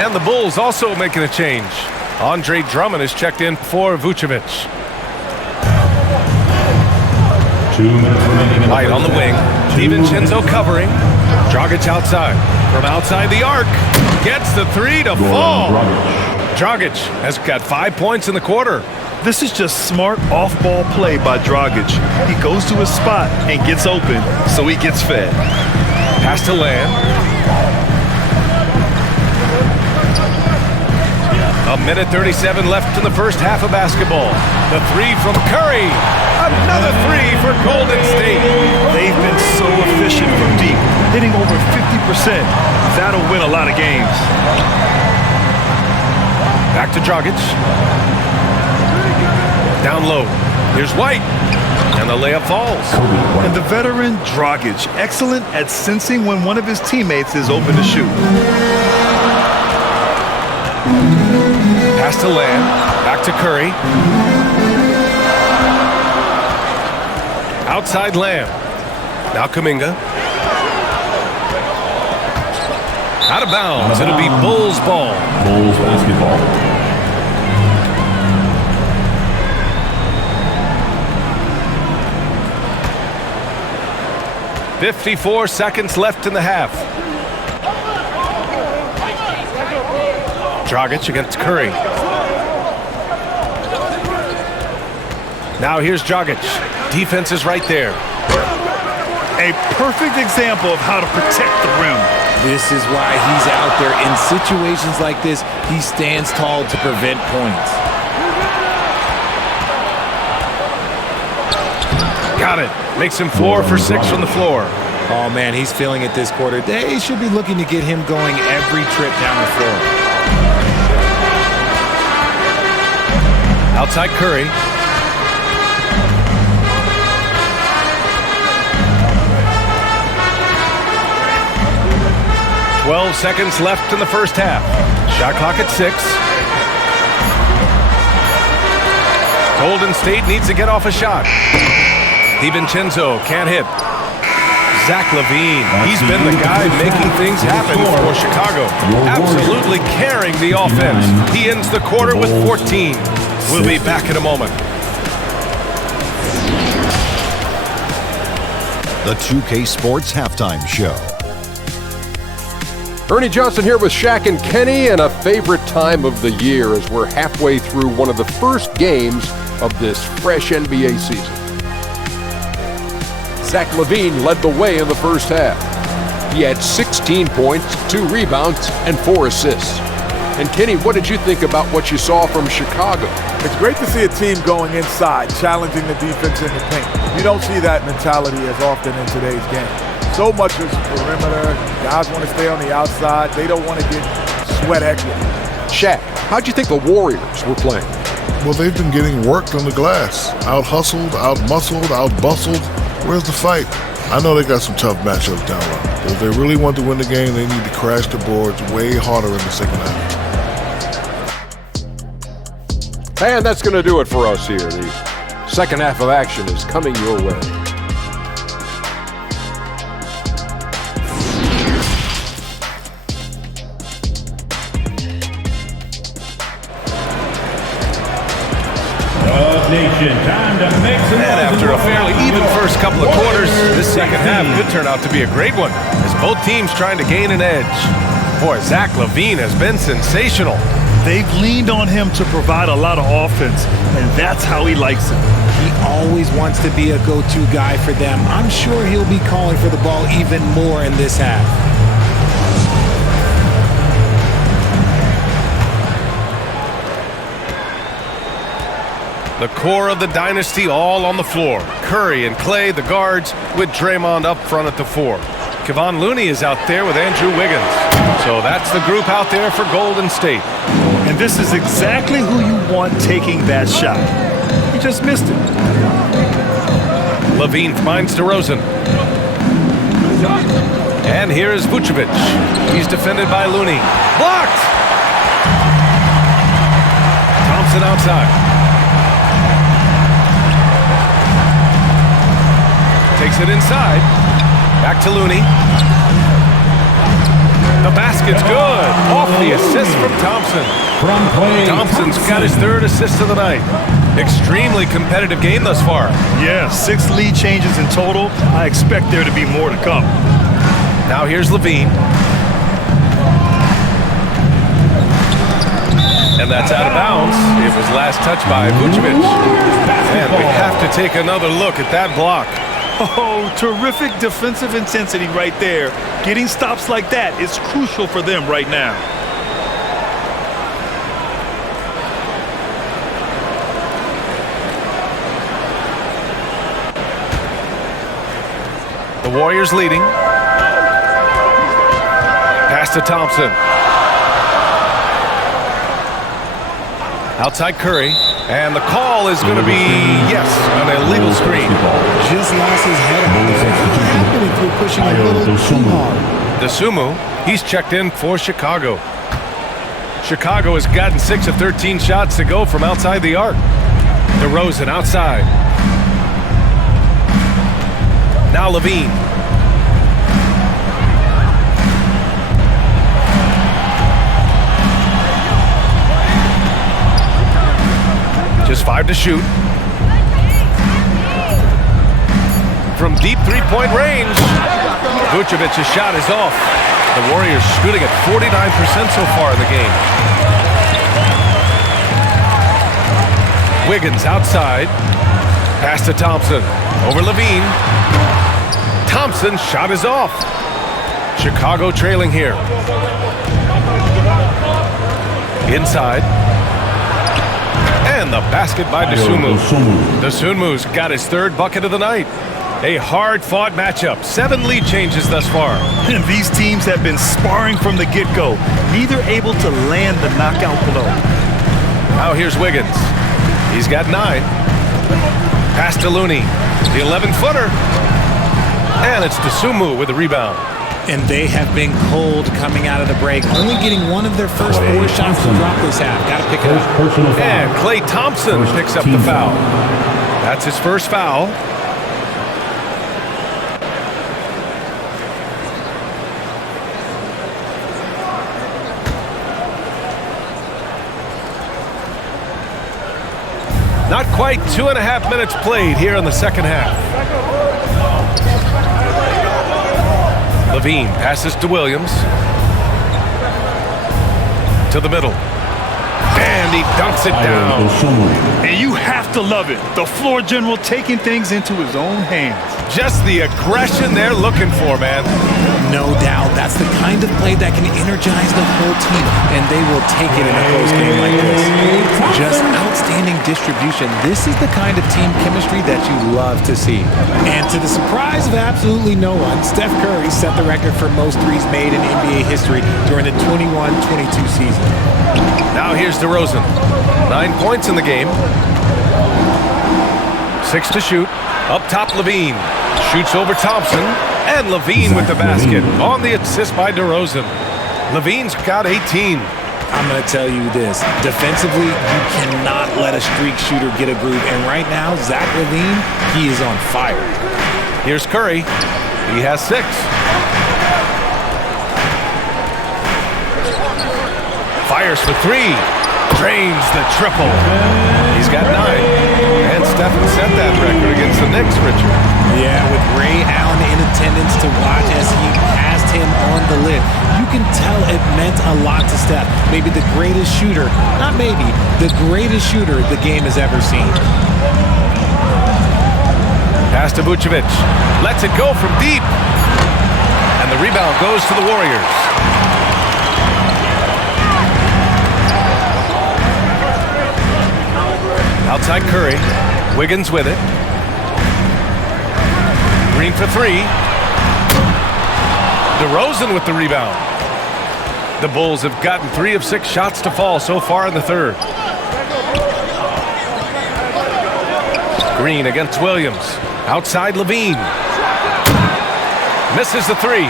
And the Bulls also making a change. Andre Drummond is checked in for Vucevic. 2 minutes remaining. Light on the wing. DiVincenzo covering. Dragic outside. From outside the arc. Gets the 3 to fall. Dragic has got 5 points in the quarter. This is just smart off-ball play by Dragic. He goes to his spot and gets open, so he gets fed. Pass to Lamb. A minute 37 left in the first half of basketball. The 3 from Curry. Another 3 for Golden State. They've been so efficient from deep, hitting over 50%. That'll win a lot of games. Back to Dragic. Down low. Here's White. And the layup falls. And the veteran Dragic, excellent at sensing when one of his teammates is open to shoot. Pass to Lamb. Back to Curry. Outside Lamb. Now Kuminga. Out of bounds. It'll be Bulls ball. Bulls basketball. .54 seconds left in the half. Dragic against Curry. Now here's Dragic. Defense is right there. A perfect example of how to protect the rim. This is why he's out there. In situations like this, he stands tall to prevent points. Got it. Makes him 4 for 6 from the floor. Oh, man, he's feeling it this quarter. They should be looking to get him going every trip down the floor. Outside Curry. .12 seconds left in the first half. Shot clock at 6. Golden State needs to get off a shot. DiVincenzo can't hit. Zach LaVine, he's been the guy making things happen for Chicago. Absolutely carrying the offense. He ends the quarter with 14. We'll be back in a moment. The 2K Sports Halftime Show. Ernie Johnson here with Shaq and Kenny, and a favorite time of the year as we're halfway through one of the first games of this fresh NBA season. Zach LaVine led the way in the first half. He had 16 points, 2 rebounds, and 4 assists. And Kenny, what did you think about what you saw from Chicago? It's great to see a team going inside, challenging the defense in the paint. You don't see that mentality as often in today's game. So much is perimeter. Guys want to stay on the outside. They don't want to get sweat equity. Shaq, how'd you think the Warriors were playing? Well, they've been getting worked on the glass. Out-hustled, out-muscled, out-bustled. Where's the fight? I know they got some tough matchups down low. If they really want to win the game, they need to crash the boards way harder in the second half. And that's going to do it for us here. The second half of action is coming your way. Nation, time to make some And after a fairly even first couple of quarters, this second half could turn out to be a great one, as both teams trying to gain an edge. Boy, Zach LaVine has been sensational. They've leaned on him to provide a lot of offense, and that's how he likes it. He always wants to be a go-to guy for them. I'm sure he'll be calling for the ball even more in this half. The core of the dynasty all on the floor. Curry and Clay, the guards, with Draymond up front at the 4. Kevon Looney is out there with Andrew Wiggins. So that's the group out there for Golden State. And this is exactly who you want taking that shot. He just missed it. LaVine finds DeRozan. And here is Vucevic. He's defended by Looney. Blocked! Thompson outside. Takes it inside. Back to Looney. The basket's good. Off the assist from Thompson. Thompson's got his 3rd assist of the night. Extremely competitive game thus far. Yeah, 6 lead changes in total. I expect there to be more to come. Now here's LaVine. And that's out of bounds. It was last touched by Vucevic. And we have to take another look at that block. Oh, terrific defensive intensity right there. Getting stops like that is crucial for them right now. The Warriors leading. Pass to Thompson. Outside Curry. And the call is going to be, yes, an illegal screen. Just lost his head out there. What happened if you're pushing a little too hard? DeSumo, he's checked in for Chicago. Chicago has gotten 6 of 13 shots to go from outside the arc. DeRozan outside. Now LaVine. Just 5 to shoot. From deep 3-point range. Vucevic's shot is off. The Warriors shooting at 49% so far in the game. Wiggins outside. Pass to Thompson. Over LaVine. Thompson's shot is off. Chicago trailing here. Inside. And the basket by DeSumo. DeSumo's got his 3rd bucket of the night. A hard-fought matchup. 7 lead changes thus far. And these teams have been sparring from the get-go, neither able to land the knockout blow. Now here's Wiggins. He's got 9. Pass to Looney. The 11-footer. And it's DeSumo with the rebound. And they have been cold coming out of the break, only getting one of their first 4 shots to drop this half. Got to pick it up. And Klay Thompson picks up the foul. That's his first foul. Not quite 2.5 minutes played here in the second half. LaVine passes to Williams. To the middle. And he dunks it down. And you have to love it. The floor general taking things into his own hands. Just the aggression they're looking for, man. No doubt. That's the kind of play that can energize the whole team, and they will take it in a close game like this. Just outstanding distribution. This is the kind of team chemistry that you love to see. And to the surprise of absolutely no one, Steph Curry set the record for most threes made in NBA history during the 21-22 season. Now here's DeRozan. 9 points in the game. 6 to shoot. Up top, LaVine. Shoots over Thompson. And LaVine with the basket on the assist by DeRozan. LaVine's got 18. I'm going to tell you this. Defensively, you cannot let a streak shooter get a groove. And right now, Zach LaVine, he is on fire. Here's Curry. He has 6. Fires for 3. Drains the triple. He's got 9. And Stephen set that record against the Knicks, Richard. Yeah, with Ray Allen in attendance to watch as he passed him on the lid. You can tell it meant a lot to Steph. Maybe the greatest shooter, not maybe, the greatest shooter the game has ever seen. Pass to Vucevic. Lets it go from deep. And the rebound goes to the Warriors. Outside Curry. Wiggins with it. Green for 3. DeRozan with the rebound. The Bulls have gotten 3 of 6 shots to fall so far in the third. Green against Williams. Outside LaVine. Misses the 3.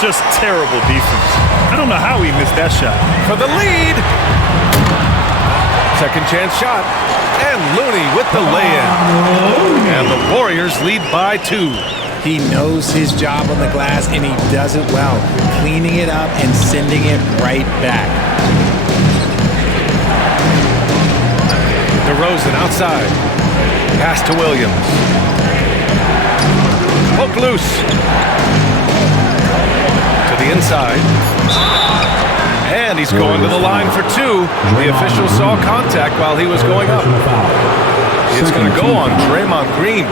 Just terrible defense. I don't know how he missed that shot. For the lead. Second chance shot. And Looney with the lay-in. And the Warriors lead by 2. He knows his job on the glass, and he does it well, cleaning it up and sending it right back. DeRozan outside. Pass to Williams. Poke loose. To the inside. And he's going to the line for 2. The official saw contact while he was going up. It's going to go on Draymond Green.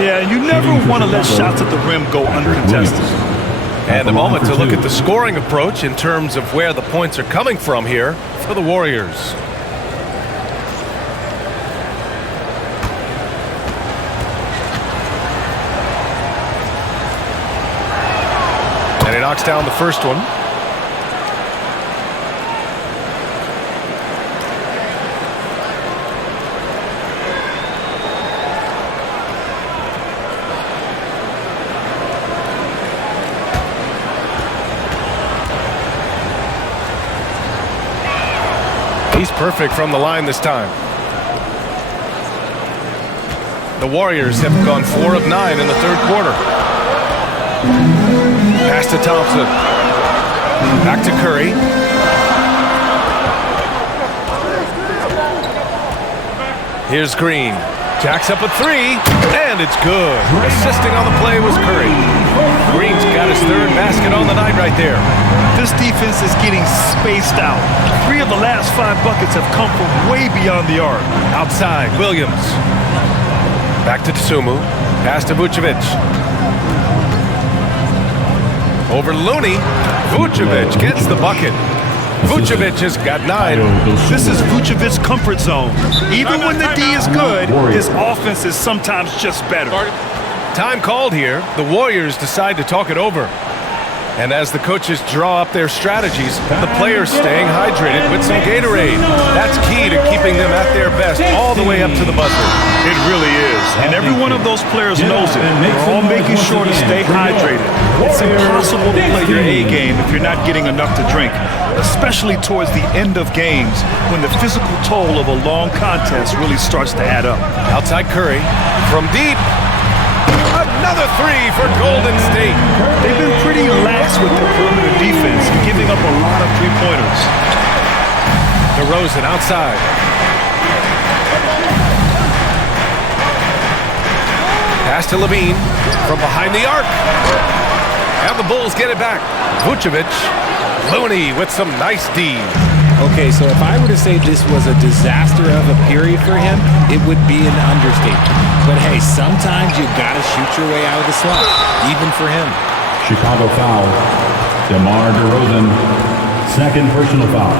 Yeah, you never want to let shots at the rim go uncontested. And a moment to look at the scoring approach in terms of where the points are coming from here for the Warriors. And he knocks down the first one. He's perfect from the line this time. The Warriors have gone 4 of 9 in the third quarter. Pass to Thompson. Back to Curry. Here's Green. Jacks up a 3, and it's good. Assisting on the play was Curry. Green's got his 3rd basket on the night right there. This defense is getting spaced out. 3 of the last 5 buckets have come from way beyond the arc. Outside, Williams. Back to Tsumu. Pass to Vucevic. Over Looney. Vucevic gets the bucket. Vucevic has got 9. This is Vucevic's comfort zone. Even when the D is good, his offense is sometimes just better. Time called here. The Warriors decide to talk it over. And as the coaches draw up their strategies, the players staying hydrated with some Gatorade. That's key to keeping them at their best all the way up to the buzzer. It really is. And every one of those players knows it. They're all making sure to stay hydrated. It's impossible to play your A game if you're not getting enough to drink, especially towards the end of games when the physical toll of a long contest really starts to add up. Outside Curry from deep. Another 3 for Golden State. They've been pretty lax with their perimeter defense, giving up a lot of 3-pointers. DeRozan outside. Pass to LaVine from behind the arc. And the Bulls get it back. Vucevic. Looney with some nice D. Okay, so if I were to say this was a disaster of a period for him, it would be an understatement. But hey, sometimes you gotta shoot your way out of the slump, even for him. Chicago foul. DeMar DeRozan, 2nd personal foul.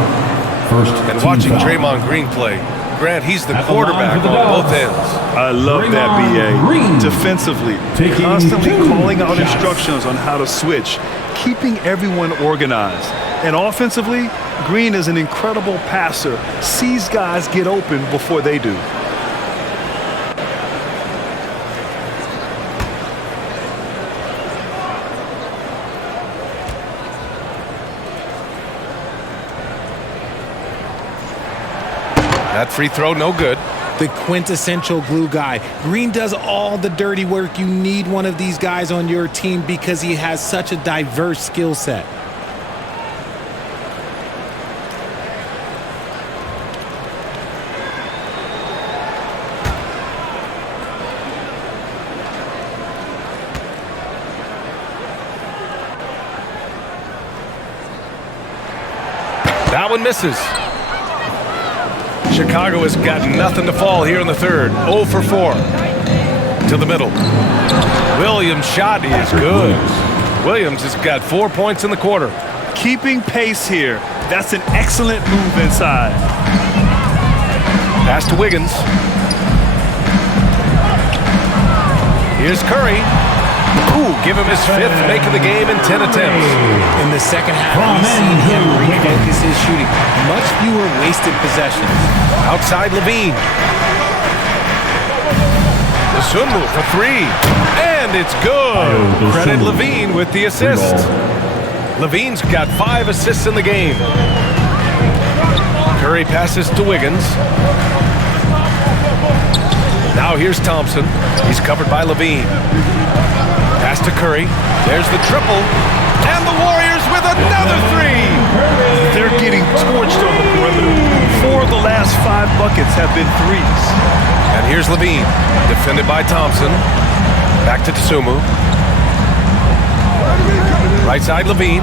First and watching foul. Draymond Green play. Grant, he's the quarterback on both ends. I love that, B.A. Defensively, constantly calling out instructions on how to switch, keeping everyone organized. And offensively, Green is an incredible passer, sees guys get open before they do. That free throw, no good. The quintessential glue guy. Green does all the dirty work. You need one of these guys on your team because he has such a diverse skill set. That one misses. Chicago has got nothing to fall here in the third. 0 for 4. To the middle. Williams' shot is good. Williams has got 4 points in the quarter. Keeping pace here. That's an excellent move inside. Pass to Wiggins. Here's Curry. Ooh, give him his 5th make of the game in 10 attempts. In the second half, we've seen him refocus his shooting. Much fewer wasted possessions. Outside Levine. Dosunmu for 3. And it's good. Credit Levine with the assist. Levine's got 5 assists in the game. Curry passes to Wiggins. Now here's Thompson. He's covered by Levine. Pass to Curry. There's the triple. And the Warriors with another 3. They're getting torched on the perimeter. 4 of the last 5 buckets have been threes. And here's Levine, defended by Thompson. Back to Dosunmu. Right side Levine.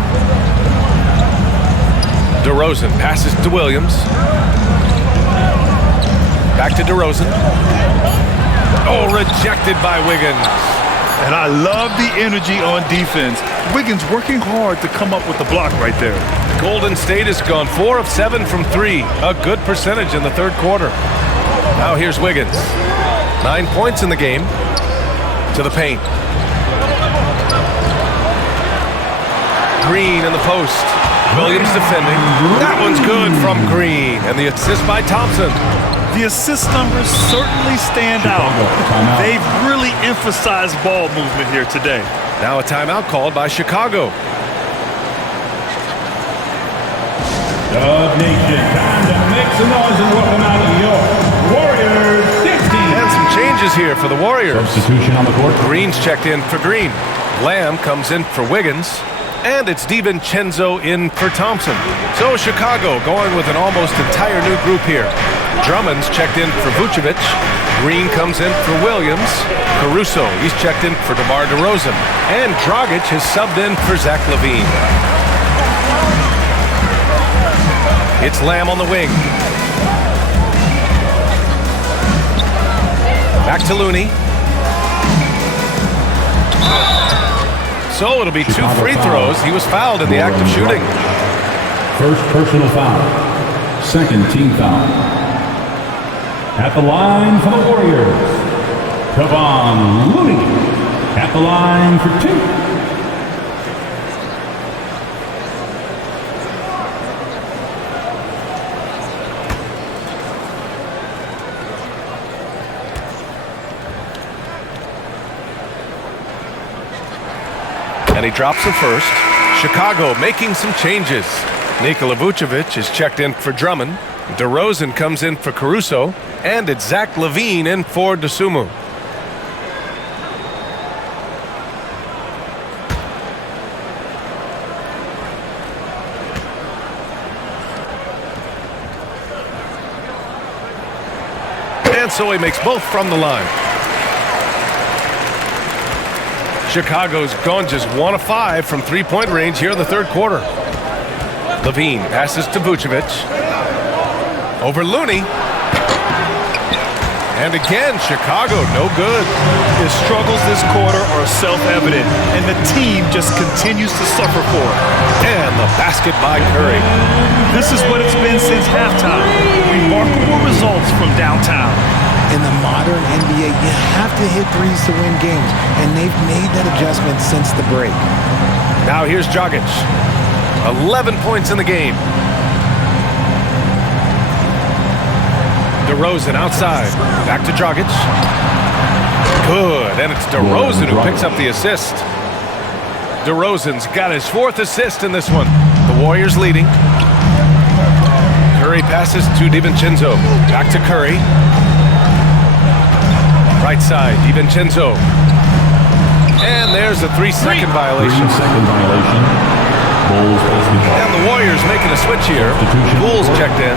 DeRozan passes to Williams. Back to DeRozan. Oh, rejected by Wiggins. And I love the energy on defense. Wiggins working hard to come up with the block right there. Golden State has gone 4 of 7 from 3. A good percentage in the third quarter. Now here's Wiggins. 9 points in the game. To the paint. Green in the post. Williams defending. That one's good from Green. And the assist by Thompson. The assist numbers certainly stand out. They've really emphasized ball movement here today. Now a timeout called by Chicago. Dub Nation, time to make some noise and welcome out of your Warriors 16. And some changes here for the Warriors. Substitution on the court. Green's checked in for Green. Lamb comes in for Wiggins. And it's DiVincenzo in for Thompson. So Chicago going with an almost entire new group here. Drummond's checked in for Vucevic. Green comes in for Williams. Caruso, he's checked in for DeMar DeRozan. And Dragic has subbed in for Zach LaVine. It's Lamb on the wing. Back to Looney. So it'll be 2 free throws. He was fouled in the act of shooting. First personal foul. Second team foul. At the line for the Warriors, Kevon Looney. At the line for 2. And he drops the first. Chicago making some changes. Nikola Vucevic is checked in for Drummond. DeRozan comes in for Caruso. And it's Zach LaVine in for Dosunmu. And so he makes both from the line. Chicago's gone just 1 of 5 from 3-point range here in the third quarter. LaVine passes to Vucevic. Over Looney. And again, Chicago, no good. His struggles this quarter are self-evident, and the team just continues to suffer for it. And the basket by Curry. This is what it's been since halftime. Remarkable results from downtown. In the modern NBA, you have to hit threes to win games, and they've made that adjustment since the break. Now here's Dragic. 11 points in the game. DeRozan outside. Back to Dragic. Good. And it's DeRozan who picks up the assist. DeRozan's got his 4th assist in this one. The Warriors leading. Curry Curry passes to DiVincenzo. Back to Curry. Right side, DiVincenzo. And there's a 3-second violation. 3-second violation. Bulls basketball. And the Warriors making a switch here. Bulls checked in.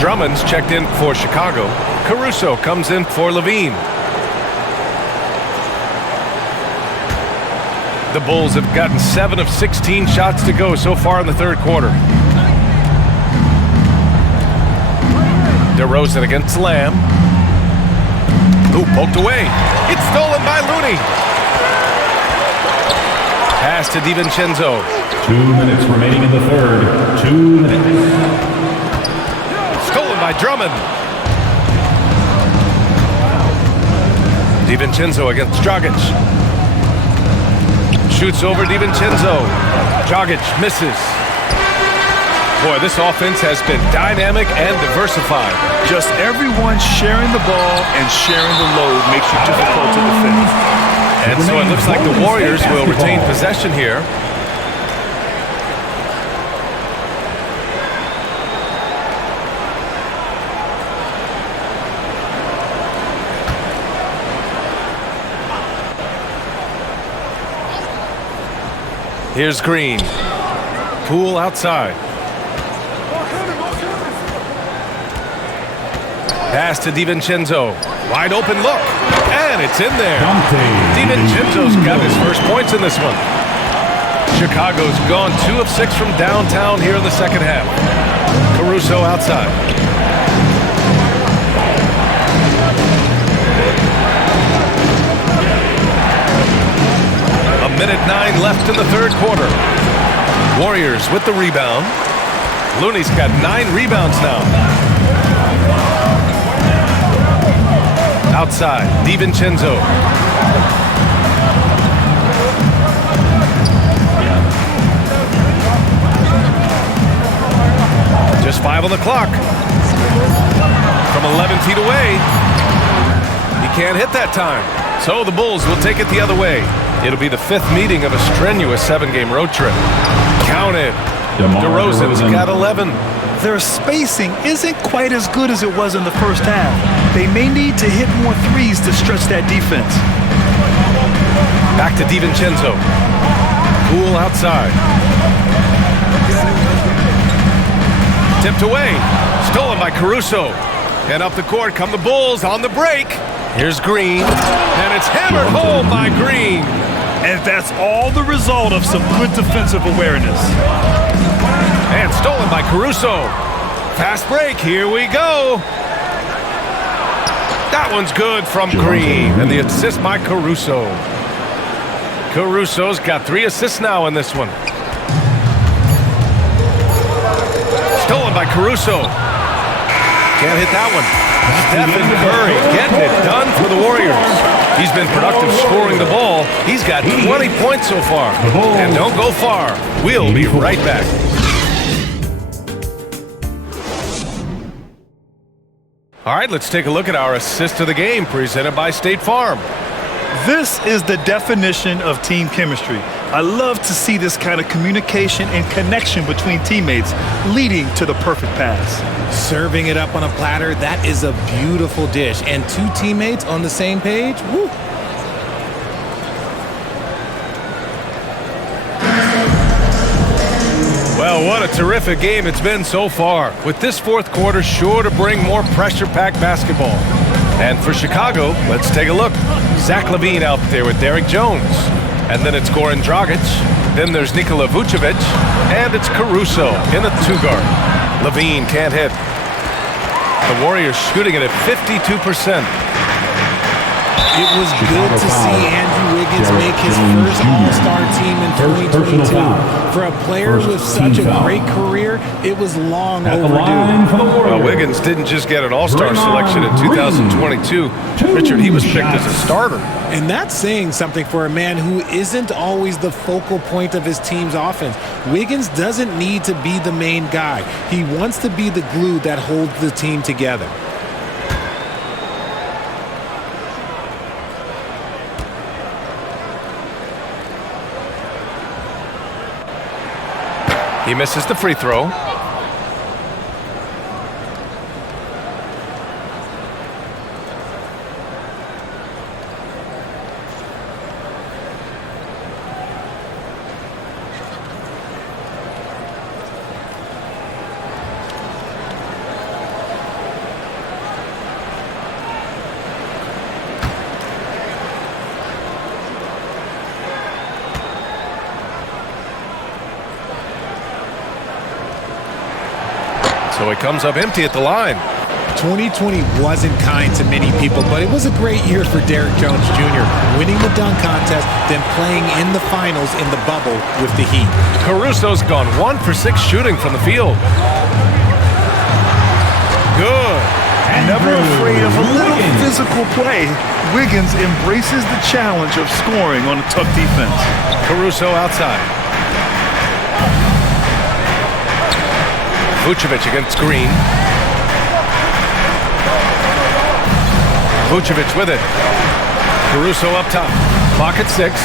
Drummond's checked in for Chicago. Caruso comes in for Levine. The Bulls have gotten 7 of 16 shots to go so far in the third quarter. DeRozan against Lamb. Ooh, poked away. It's stolen by Looney. Pass to DiVincenzo. 2 minutes remaining in the third. 2 minutes. Stolen by Drummond. DiVincenzo against Dragic. Shoots over DiVincenzo. Dragic misses. Boy, this offense has been dynamic and diversified. Just everyone sharing the ball and sharing the load makes you difficult to defend. And so it looks like the Warriors will retain possession here. Here's Green. Poole outside. Pass to DiVincenzo. Wide open look. And it's in there. DiVincenzo's got his first points in this one. Chicago's gone 2 of 6 from downtown here in the second half. Caruso outside. A minute 9 left in the third quarter. Warriors with the rebound. Looney's got 9 rebounds now. Outside, DiVincenzo. Just 5 on the clock. From 11 feet away. He can't hit that time. So the Bulls will take it the other way. It'll be the 5th meeting of a strenuous 7-game road trip. Count it. DeRozan's got 11. Their spacing isn't quite as good as it was in the first half. They may need to hit more threes to stretch that defense. Back to DiVincenzo. Poole outside. Tipped away. Stolen by Caruso. And up the court come the Bulls on the break. Here's Green. And it's hammered home by Green. And that's all the result of some good defensive awareness. And stolen by Caruso. Fast break, here we go. That one's good from Green. And the assist by Caruso. Caruso's got 3 assists now in this one. Stolen by Caruso. Can't hit that one. Stephen Curry getting it done for the Warriors. He's been productive scoring the ball. He's got 20 points so far. And don't go far. We'll be right back. All right, let's take a look at our assist of the game presented by State Farm. This is the definition of team chemistry. I love to see this kind of communication and connection between teammates leading to the perfect pass. Serving it up on a platter, that is a beautiful dish. And 2 teammates on the same page, woo. Well, what a terrific game it's been so far, with this fourth quarter sure to bring more pressure-packed basketball. And for Chicago, let's take a look. Zach LaVine out there with Derek Jones. And then it's Goran Dragic. Then there's Nikola Vucevic. And it's Caruso in the 2-guard. LaVine can't hit. The Warriors shooting it at 52%. It was good to see Andrew Wiggins make his first All-Star team in 2022. For a player with such a great career, it was long overdue. Well, Wiggins didn't just get an All-Star selection in 2022. Richard, he was picked as a starter. And that's saying something for a man who isn't always the focal point of his team's offense. Wiggins doesn't need to be the main guy. He wants to be the glue that holds the team together. He misses the free throw. So he comes up empty at the line. 2020 wasn't kind to many people, but it was a great year for Derrick Jones Jr., winning the dunk contest, then playing in the finals in the bubble with the Heat. Caruso's gone 1 for 6 shooting from the field. Good. Never afraid of a little physical play, Wiggins embraces the challenge of scoring on a tough defense. Caruso outside. Vucevic against Green. Vucevic with it. Caruso up top. Clock at 6.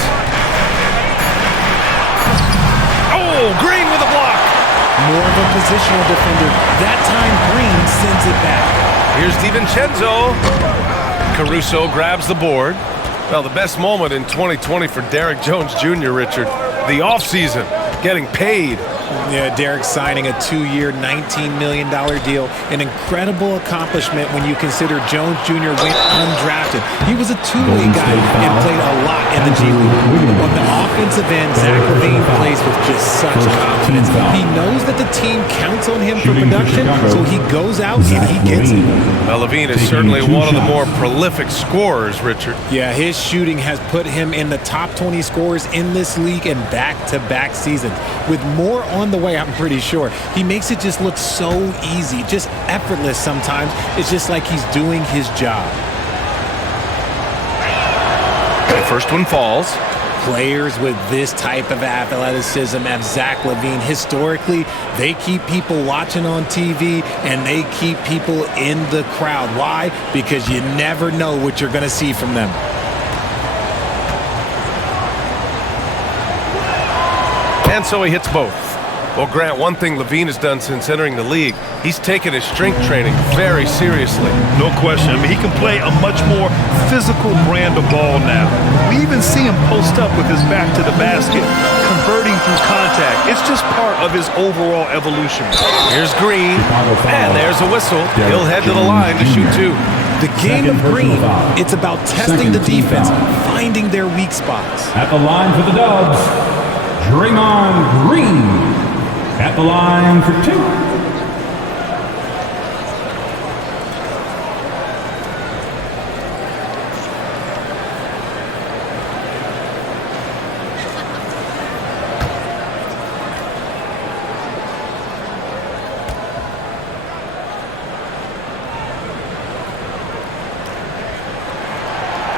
Oh, Green with a block. More of a positional defender. That time, Green sends it back. Here's DiVincenzo. Caruso grabs the board. Well, the best moment in 2020 for Derrick Jones Jr., Richard. The offseason, getting paid. Yeah, Derrick signing a 2-year, $19 million deal. An incredible accomplishment when you consider Jones Jr. went undrafted. He was a two-way guy and played a lot in the G League. On the offensive end, Zach LaVine plays with just such confidence. He knows that the team counts on him for production, so he goes out and he gets it. Well, LaVine is certainly one of the more prolific scorers, Richard. Yeah, his shooting has put him in the top 20 scorers in this league in back-to-back seasons. With more on the way, I'm pretty sure. He makes it just look so easy, just effortless sometimes. It's just like he's doing his job. The first one falls. Players with this type of athleticism as Zach LaVine, historically, they keep people watching on TV and they keep people in the crowd. Why? Because you never know what you're going to see from them. And so he hits both. Well, Grant, one thing LaVine has done since entering the league, he's taken his strength training very seriously. No question. I mean, he can play a much more physical brand of ball now. We even see him post up with his back to the basket, converting through contact. It's just part of his overall evolution. Here's Green, and there's a whistle. He'll head to the line to shoot 2. The game of Green, it's about testing the defense, finding their weak spots. At the line for the Dubs, Draymond Green. At the line for 2.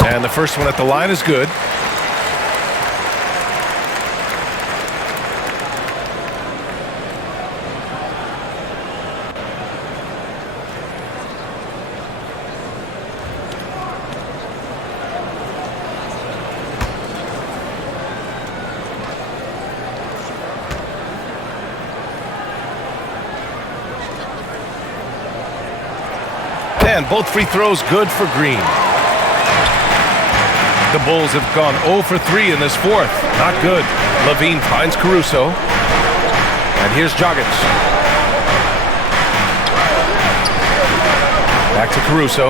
And the first one at the line is good. And both free throws good for Green. The Bulls have gone 0 for 3 in this fourth. Not good. LaVine finds Caruso. And here's Dragic. Back to Caruso.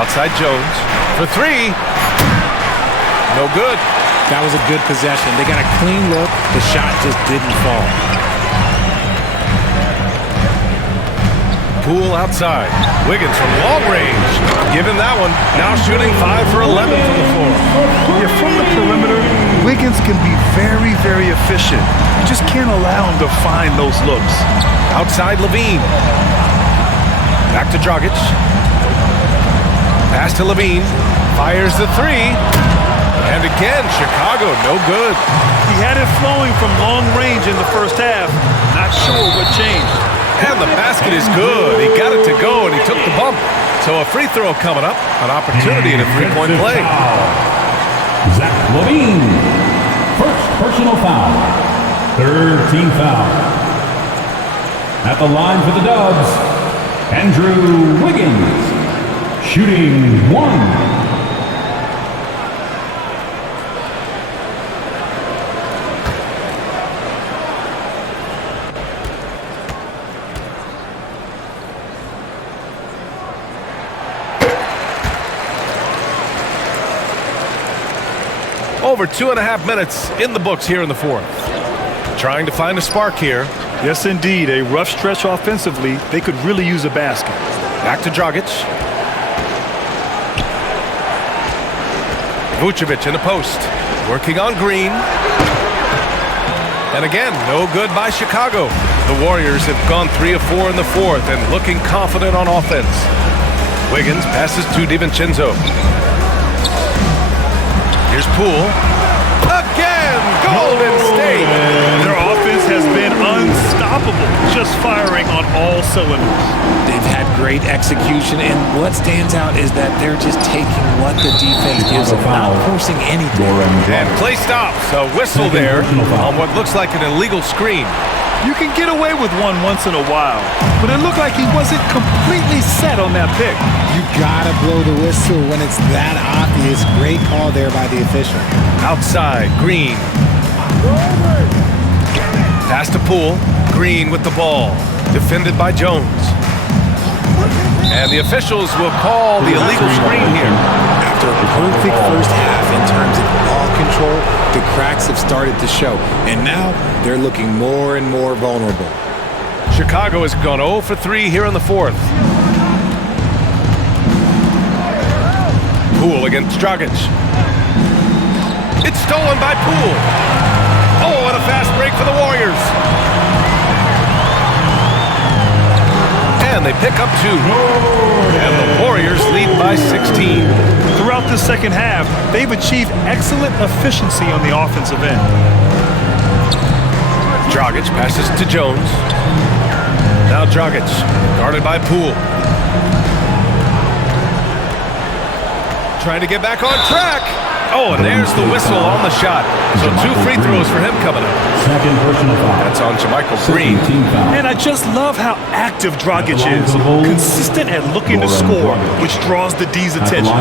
Outside Jones for 3. No good. That was a good possession. They got a clean look. The shot just didn't fall. Poole outside. Wiggins from long range. Give him that one. Now shooting 5 for 11 from the floor. Yeah, from the perimeter, Wiggins can be very, very efficient. You just can't allow him to find those looks. Outside LaVine. Back to Dragic. Pass to LaVine. Fires the 3. And again, Chicago, no good. He had it flowing from long range in the first half. Not sure what changed. And the basket is good. He got it to go, and he took the bump. So a free throw coming up, an opportunity and a three-point play. Zach LaVine, first personal foul, third team foul. At the line for the Dubs, Andrew Wiggins, shooting 1. Over 2.5 minutes in the books here in the fourth. trying to find a spark here. Yes, indeed. A rough stretch offensively. They could really use a basket. Back to Dragic. Vucevic in the post. Working on Green. And again, no good by Chicago. The Warriors have gone 3 of 4 in the fourth and looking confident on offense. Wiggins passes to DiVincenzo. Here's Poole. Again, Golden State. Their offense has been unstoppable, just firing on all cylinders. They've had great execution, and what stands out is that they're just taking what the defense gives them, not forcing anything. And play stops. A whistle there on what looks like an illegal screen. You can get away with one once in a while, but it looked like he wasn't completely set on that pick. You gotta blow the whistle when it's that obvious. Great call there by the official. Outside, Green. Pass to Poole. Green with the ball. Defended by Jones. And the officials will call the illegal screen here. After a perfect first half in terms of ball control, the cracks have started to show. And now they're looking more and more vulnerable. Chicago has gone 0 for 3 here in the fourth. Poole against Dragic. It's stolen by Poole. Oh, and a fast break for the Warriors. And they pick up 2. And the Warriors lead by 16. Throughout the second half, they've achieved excellent efficiency on the offensive end. Dragic passes to Jones. Now Dragic, guarded by Poole. Trying to get back on track. Oh, and there's the whistle on the shot. So 2 free throws for him coming up. Second personal foul. That's on JaMychal Green. And I just love how active Dragic is. Consistent at looking to score, which draws the D's attention.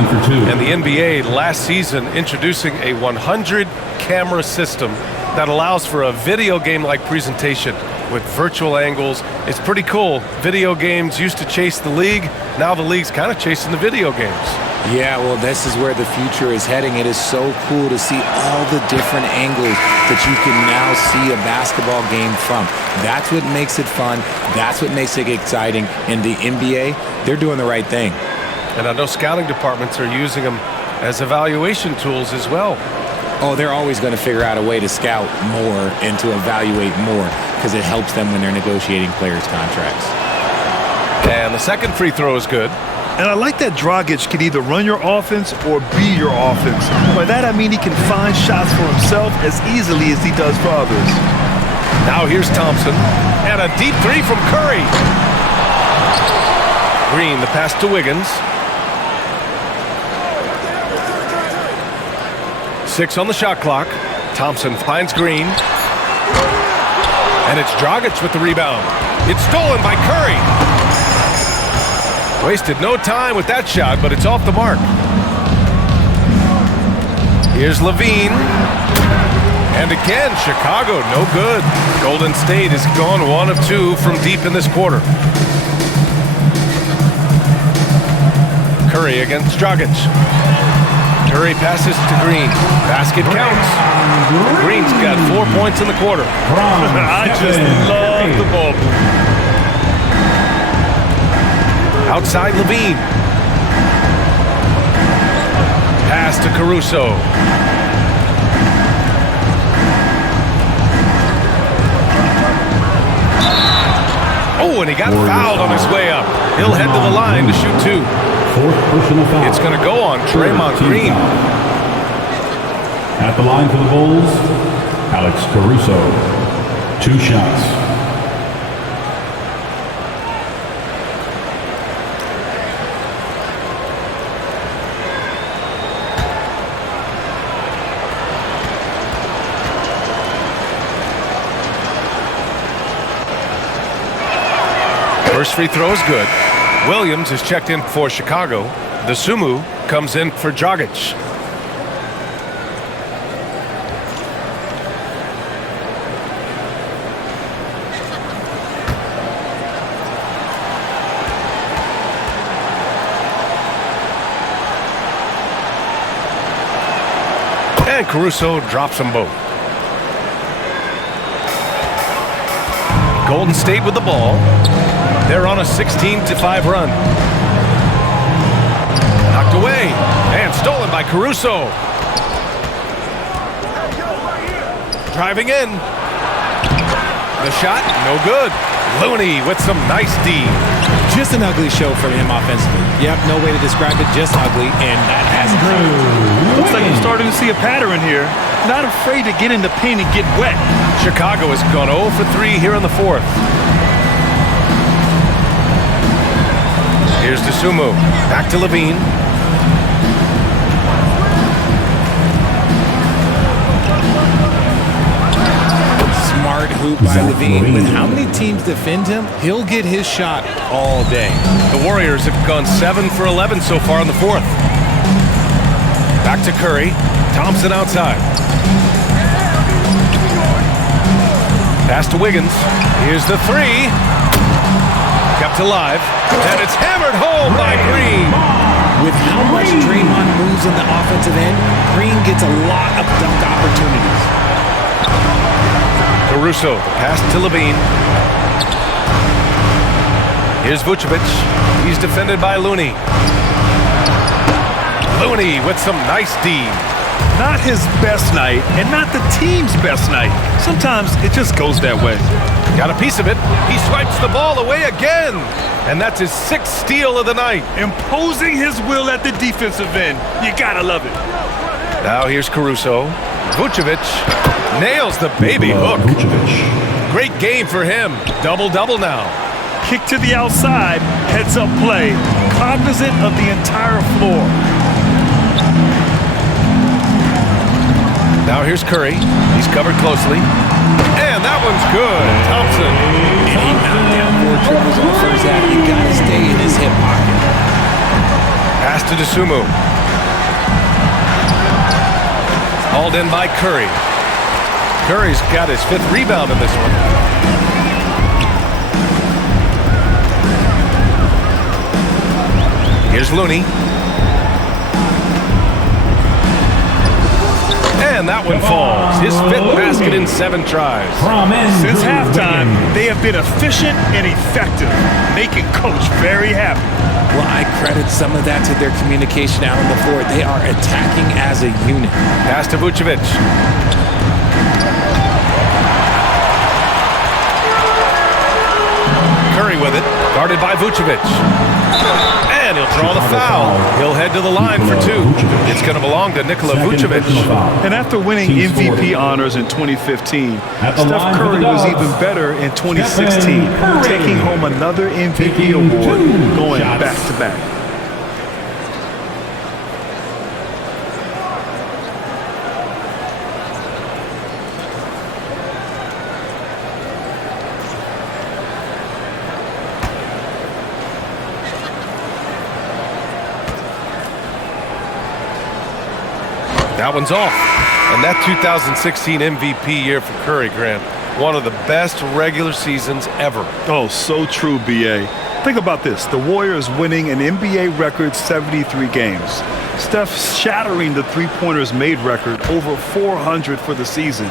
And the NBA last season introducing a 100-camera system that allows for a video game-like presentation with virtual angles. It's pretty cool. Video games used to chase the league. Now the league's kind of chasing the video games. Yeah, well, this is where the future is heading. It is so cool to see all the different angles that you can now see a basketball game from. That's what makes it fun. That's what makes it exciting. And the NBA, they're doing the right thing. And I know scouting departments are using them as evaluation tools as well. Oh, they're always going to figure out a way to scout more and to evaluate more because it helps them when they're negotiating players' contracts. And the second free throw is good. And I like that Dragic can either run your offense or be your offense. By that I mean he can find shots for himself as easily as he does for others. Now here's Thompson. And a deep 3 from Curry. Green, the pass to Wiggins. 6 on the shot clock. Thompson finds Green. And it's Dragic with the rebound. It's stolen by Curry. Wasted no time with that shot, but it's off the mark. Here's Levine. And again, Chicago, no good. Golden State has gone 1 of 2 from deep in this quarter. Curry against Dragic. Curry passes to Green. Basket counts. Green's got 4 points in the quarter. I just love the ball. Outside Levine. Pass to Caruso. Oh, and he got fouled on his way up. He'll head to the line to shoot 2. Fourth personal foul. It's going to go on Draymond Green. At the line for the Bulls, Alex Caruso. 2 shots. First free throw is good. Williams is checked in for Chicago. The Sumu comes in for Dragic. And Caruso drops them both. Golden State with the ball. They're on a 16-5 run. Knocked away and stolen by Caruso. Driving in. The shot, no good. Looney with some nice D. Just an ugly show from him offensively. Yep, no way to describe it, just ugly, and that hasn't happened. Looks like we're starting to see a pattern here. Not afraid to get in the paint and get wet. Chicago has gone 0 for 3 here in the fourth. Here's Dosunmu. Back to Levine. Smart hoop by Levine. With how many teams defend him, he'll get his shot all day. The Warriors have gone 7 for 11 so far in the fourth. Back to Curry. Thompson outside. Pass to Wiggins. Here's the three. Kept alive. And it's hammered home by Green. With how much Draymond moves on the offensive end, Green gets a lot of dunk opportunities. Caruso, the pass to Levine. Here's Vucevic. He's defended by Looney. Looney with some nice D. Not his best night, and not the team's best night. Sometimes it just goes that way. Got a piece of it. He swipes the ball away again. And that's his 6th steal of the night. Imposing his will at the defensive end. You gotta love it. Now here's Caruso. Vucevic nails the baby hook. Great game for him. Double-double now. Kick to the outside, heads-up play. Cognizant of the entire floor. Now here's Curry. He's covered closely. And that one's good. Thompson. And he knocked down 4 triples in the first half. You gotta stay in his hip pocket. Pass to Dosunmu. Hauled in by Curry. Curry's got his 5th rebound in this one. Here's Looney. And that one falls. His 5th basket in 7 tries. Since halftime, they have been efficient and effective, making Coach very happy. Well, I credit some of that to their communication out on the floor. They are attacking as a unit. Pass to Vucevic. Curry with it, guarded by Vucevic. And he'll draw the foul. He'll head to the line for 2. It's going to belong to Nikola Vucevic. And after winning MVP honors in 2015, Steph Curry was even better in 2016, taking home another MVP award, going back-to-back. That one's off. And that 2016 MVP year for Curry, Grant, one of the best regular seasons ever. Oh, so true, B.A. Think about this. The Warriors winning an NBA record 73 games. Steph shattering the three-pointers made record, over 400 for the season.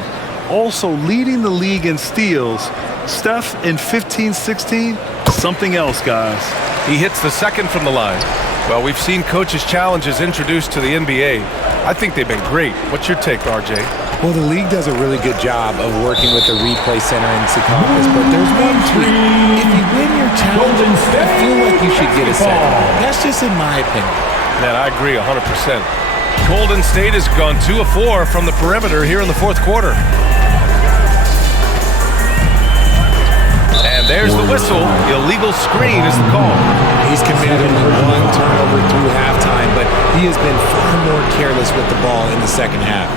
Also leading the league in steals. Steph in 15-16, something else, guys. He hits the second from the line. Well, we've seen coaches' challenges introduced to the NBA. I think they've been great. What's your take, RJ? Well, the league does a really good job of working with the replay center in Secaucus, but there's one tweak. If you win your challenge, I feel like you should get a second. That's just in my opinion. Man, I agree 100%. Golden State has gone 2 of 4 from the perimeter here in the fourth quarter. And there's the whistle. Illegal screen is the call. He's committed only 1 turnover through halftime, but he has been far more careless with the ball in the second half.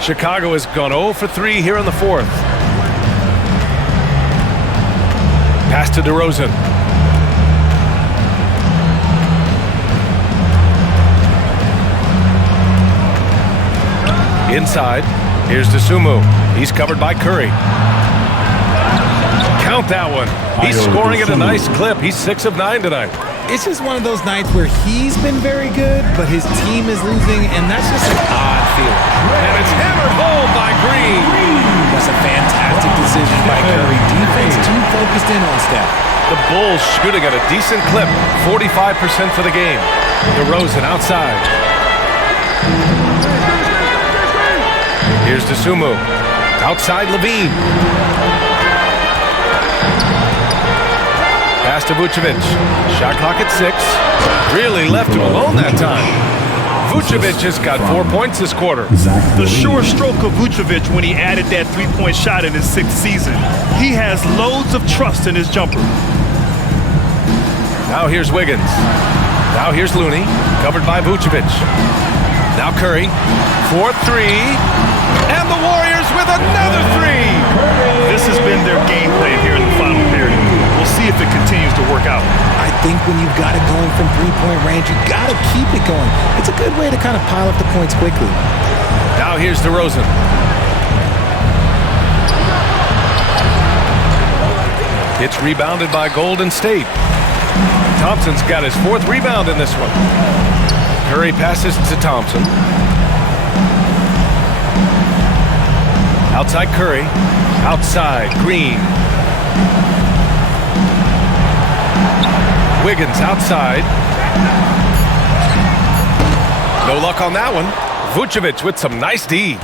Chicago has gone 0 for 3 here in the fourth. Pass to DeRozan. Inside. Here's Dosunmu. He's covered by Curry. Count that one. He's scoring at a nice clip. He's 6 of 9 tonight. It's just one of those nights where he's been very good, but his team is losing, and that's just an odd feeling. And it's hammered home by Green. step. The Bulls shooting at a decent clip, 45% for the game. DeRozan outside. Here's DeSumo. Outside Levine. Pass to Vucevic. Shot clock at 6. Really left him alone that time. Vucevic has got 4 points this quarter. The sure stroke of Vucevic when he added that three-point shot in his 6th season. He has loads of trust in his jumper. Now here's Wiggins. Now here's Looney, covered by Vucevic. Now Curry, 4-3, and the Warriors with another 3. This has been their game plan here in the final period. We'll see if it continues to work out. I think when you've got it going from three-point range, you got to keep it going. It's a good way to kind of pile up the points quickly. Now here's DeRozan. It's rebounded by Golden State. Thompson's got his 4th rebound in this one. Curry passes to Thompson. Outside Curry. Outside Green. Wiggins outside. No luck on that one. Vucevic with some nice D.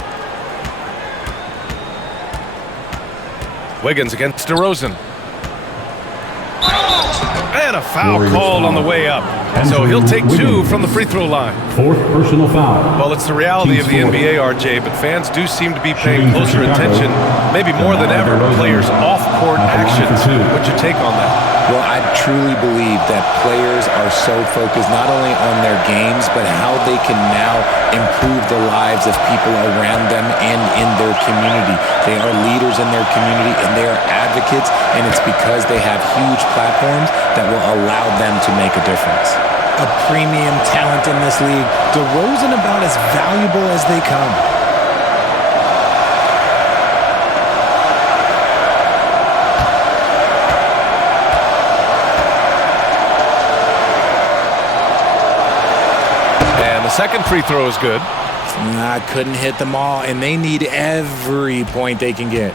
Wiggins against DeRozan. And a foul called on the way up. So he'll take 2 from the free throw line. 4th personal foul. Well, it's the reality of the NBA, RJ, but fans do seem to be paying closer attention, maybe more than ever, to players' off-court actions. What's your take on that? Well, I truly believe that players are so focused not only on their games, but how they can now improve the lives of people around them and in their community. They are leaders in their community, and they are advocates, and it's because they have huge platforms that will allow them to make a difference. A premium talent in this league, DeRozan about as valuable as they come. Second free throw is good. I couldn't hit them all, and they need every point they can get.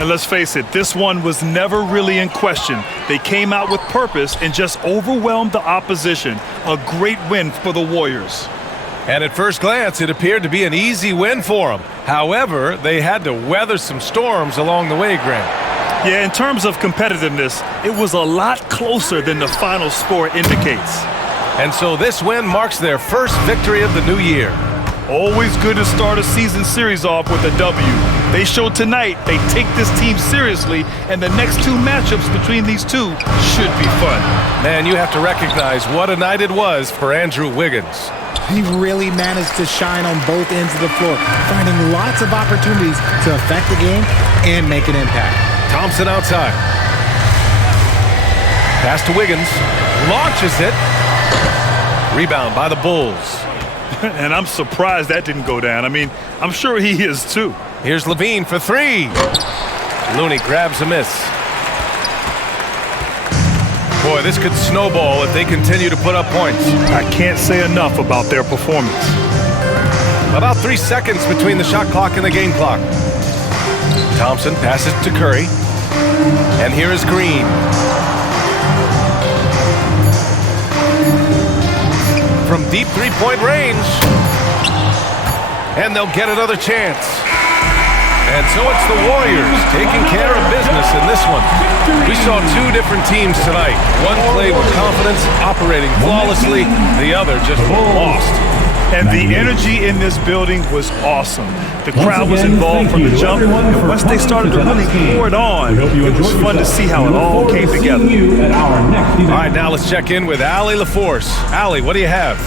And let's face it, this one was never really in question. They came out with purpose and just overwhelmed the opposition. A great win for the Warriors. And at first glance, it appeared to be an easy win for them. However, they had to weather some storms along the way, Grant. Yeah, in terms of competitiveness, it was a lot closer than the final score indicates. And so this win marks their first victory of the new year. Always good to start a season series off with a W. They showed tonight they take this team seriously, and the next 2 matchups between these two should be fun. Man, you have to recognize what a night it was for Andrew Wiggins. He really managed to shine on both ends of the floor, finding lots of opportunities to affect the game and make an impact. Thompson outside. Pass to Wiggins. Launches it. Rebound by the Bulls. And I'm surprised that didn't go down. I mean, I'm sure he is too. Here's Levine for 3. Looney grabs a miss. Boy, this could snowball if they continue to put up points. I can't say enough about their performance. About 3 seconds between the shot clock and the game clock. Thompson passes to Curry. And here is Green. From deep three-point range. And they'll get another chance. And so it's the Warriors taking care of business in this one. We saw 2 different teams tonight. One played with confidence, operating flawlessly. The other just lost. And the energy in this building was awesome. The crowd was involved from the jump, and once they started to really pour it on, it was fun to see how it all came together. All right, now let's check in with Allie LaForce. Allie, what do you have?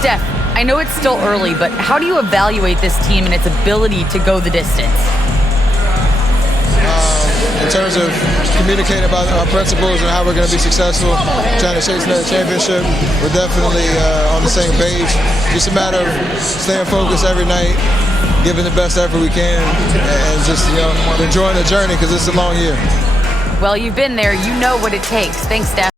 Steph, I know it's still early, but how do you evaluate this team and its ability to go the distance? In terms of communicating about our principles and how we're going to be successful, trying to chase another championship, we're definitely on the same page. Just a matter of staying focused every night, giving the best effort we can, and just enjoying the journey because it's a long year. Well, you've been there. You know what it takes. Thanks, Steph.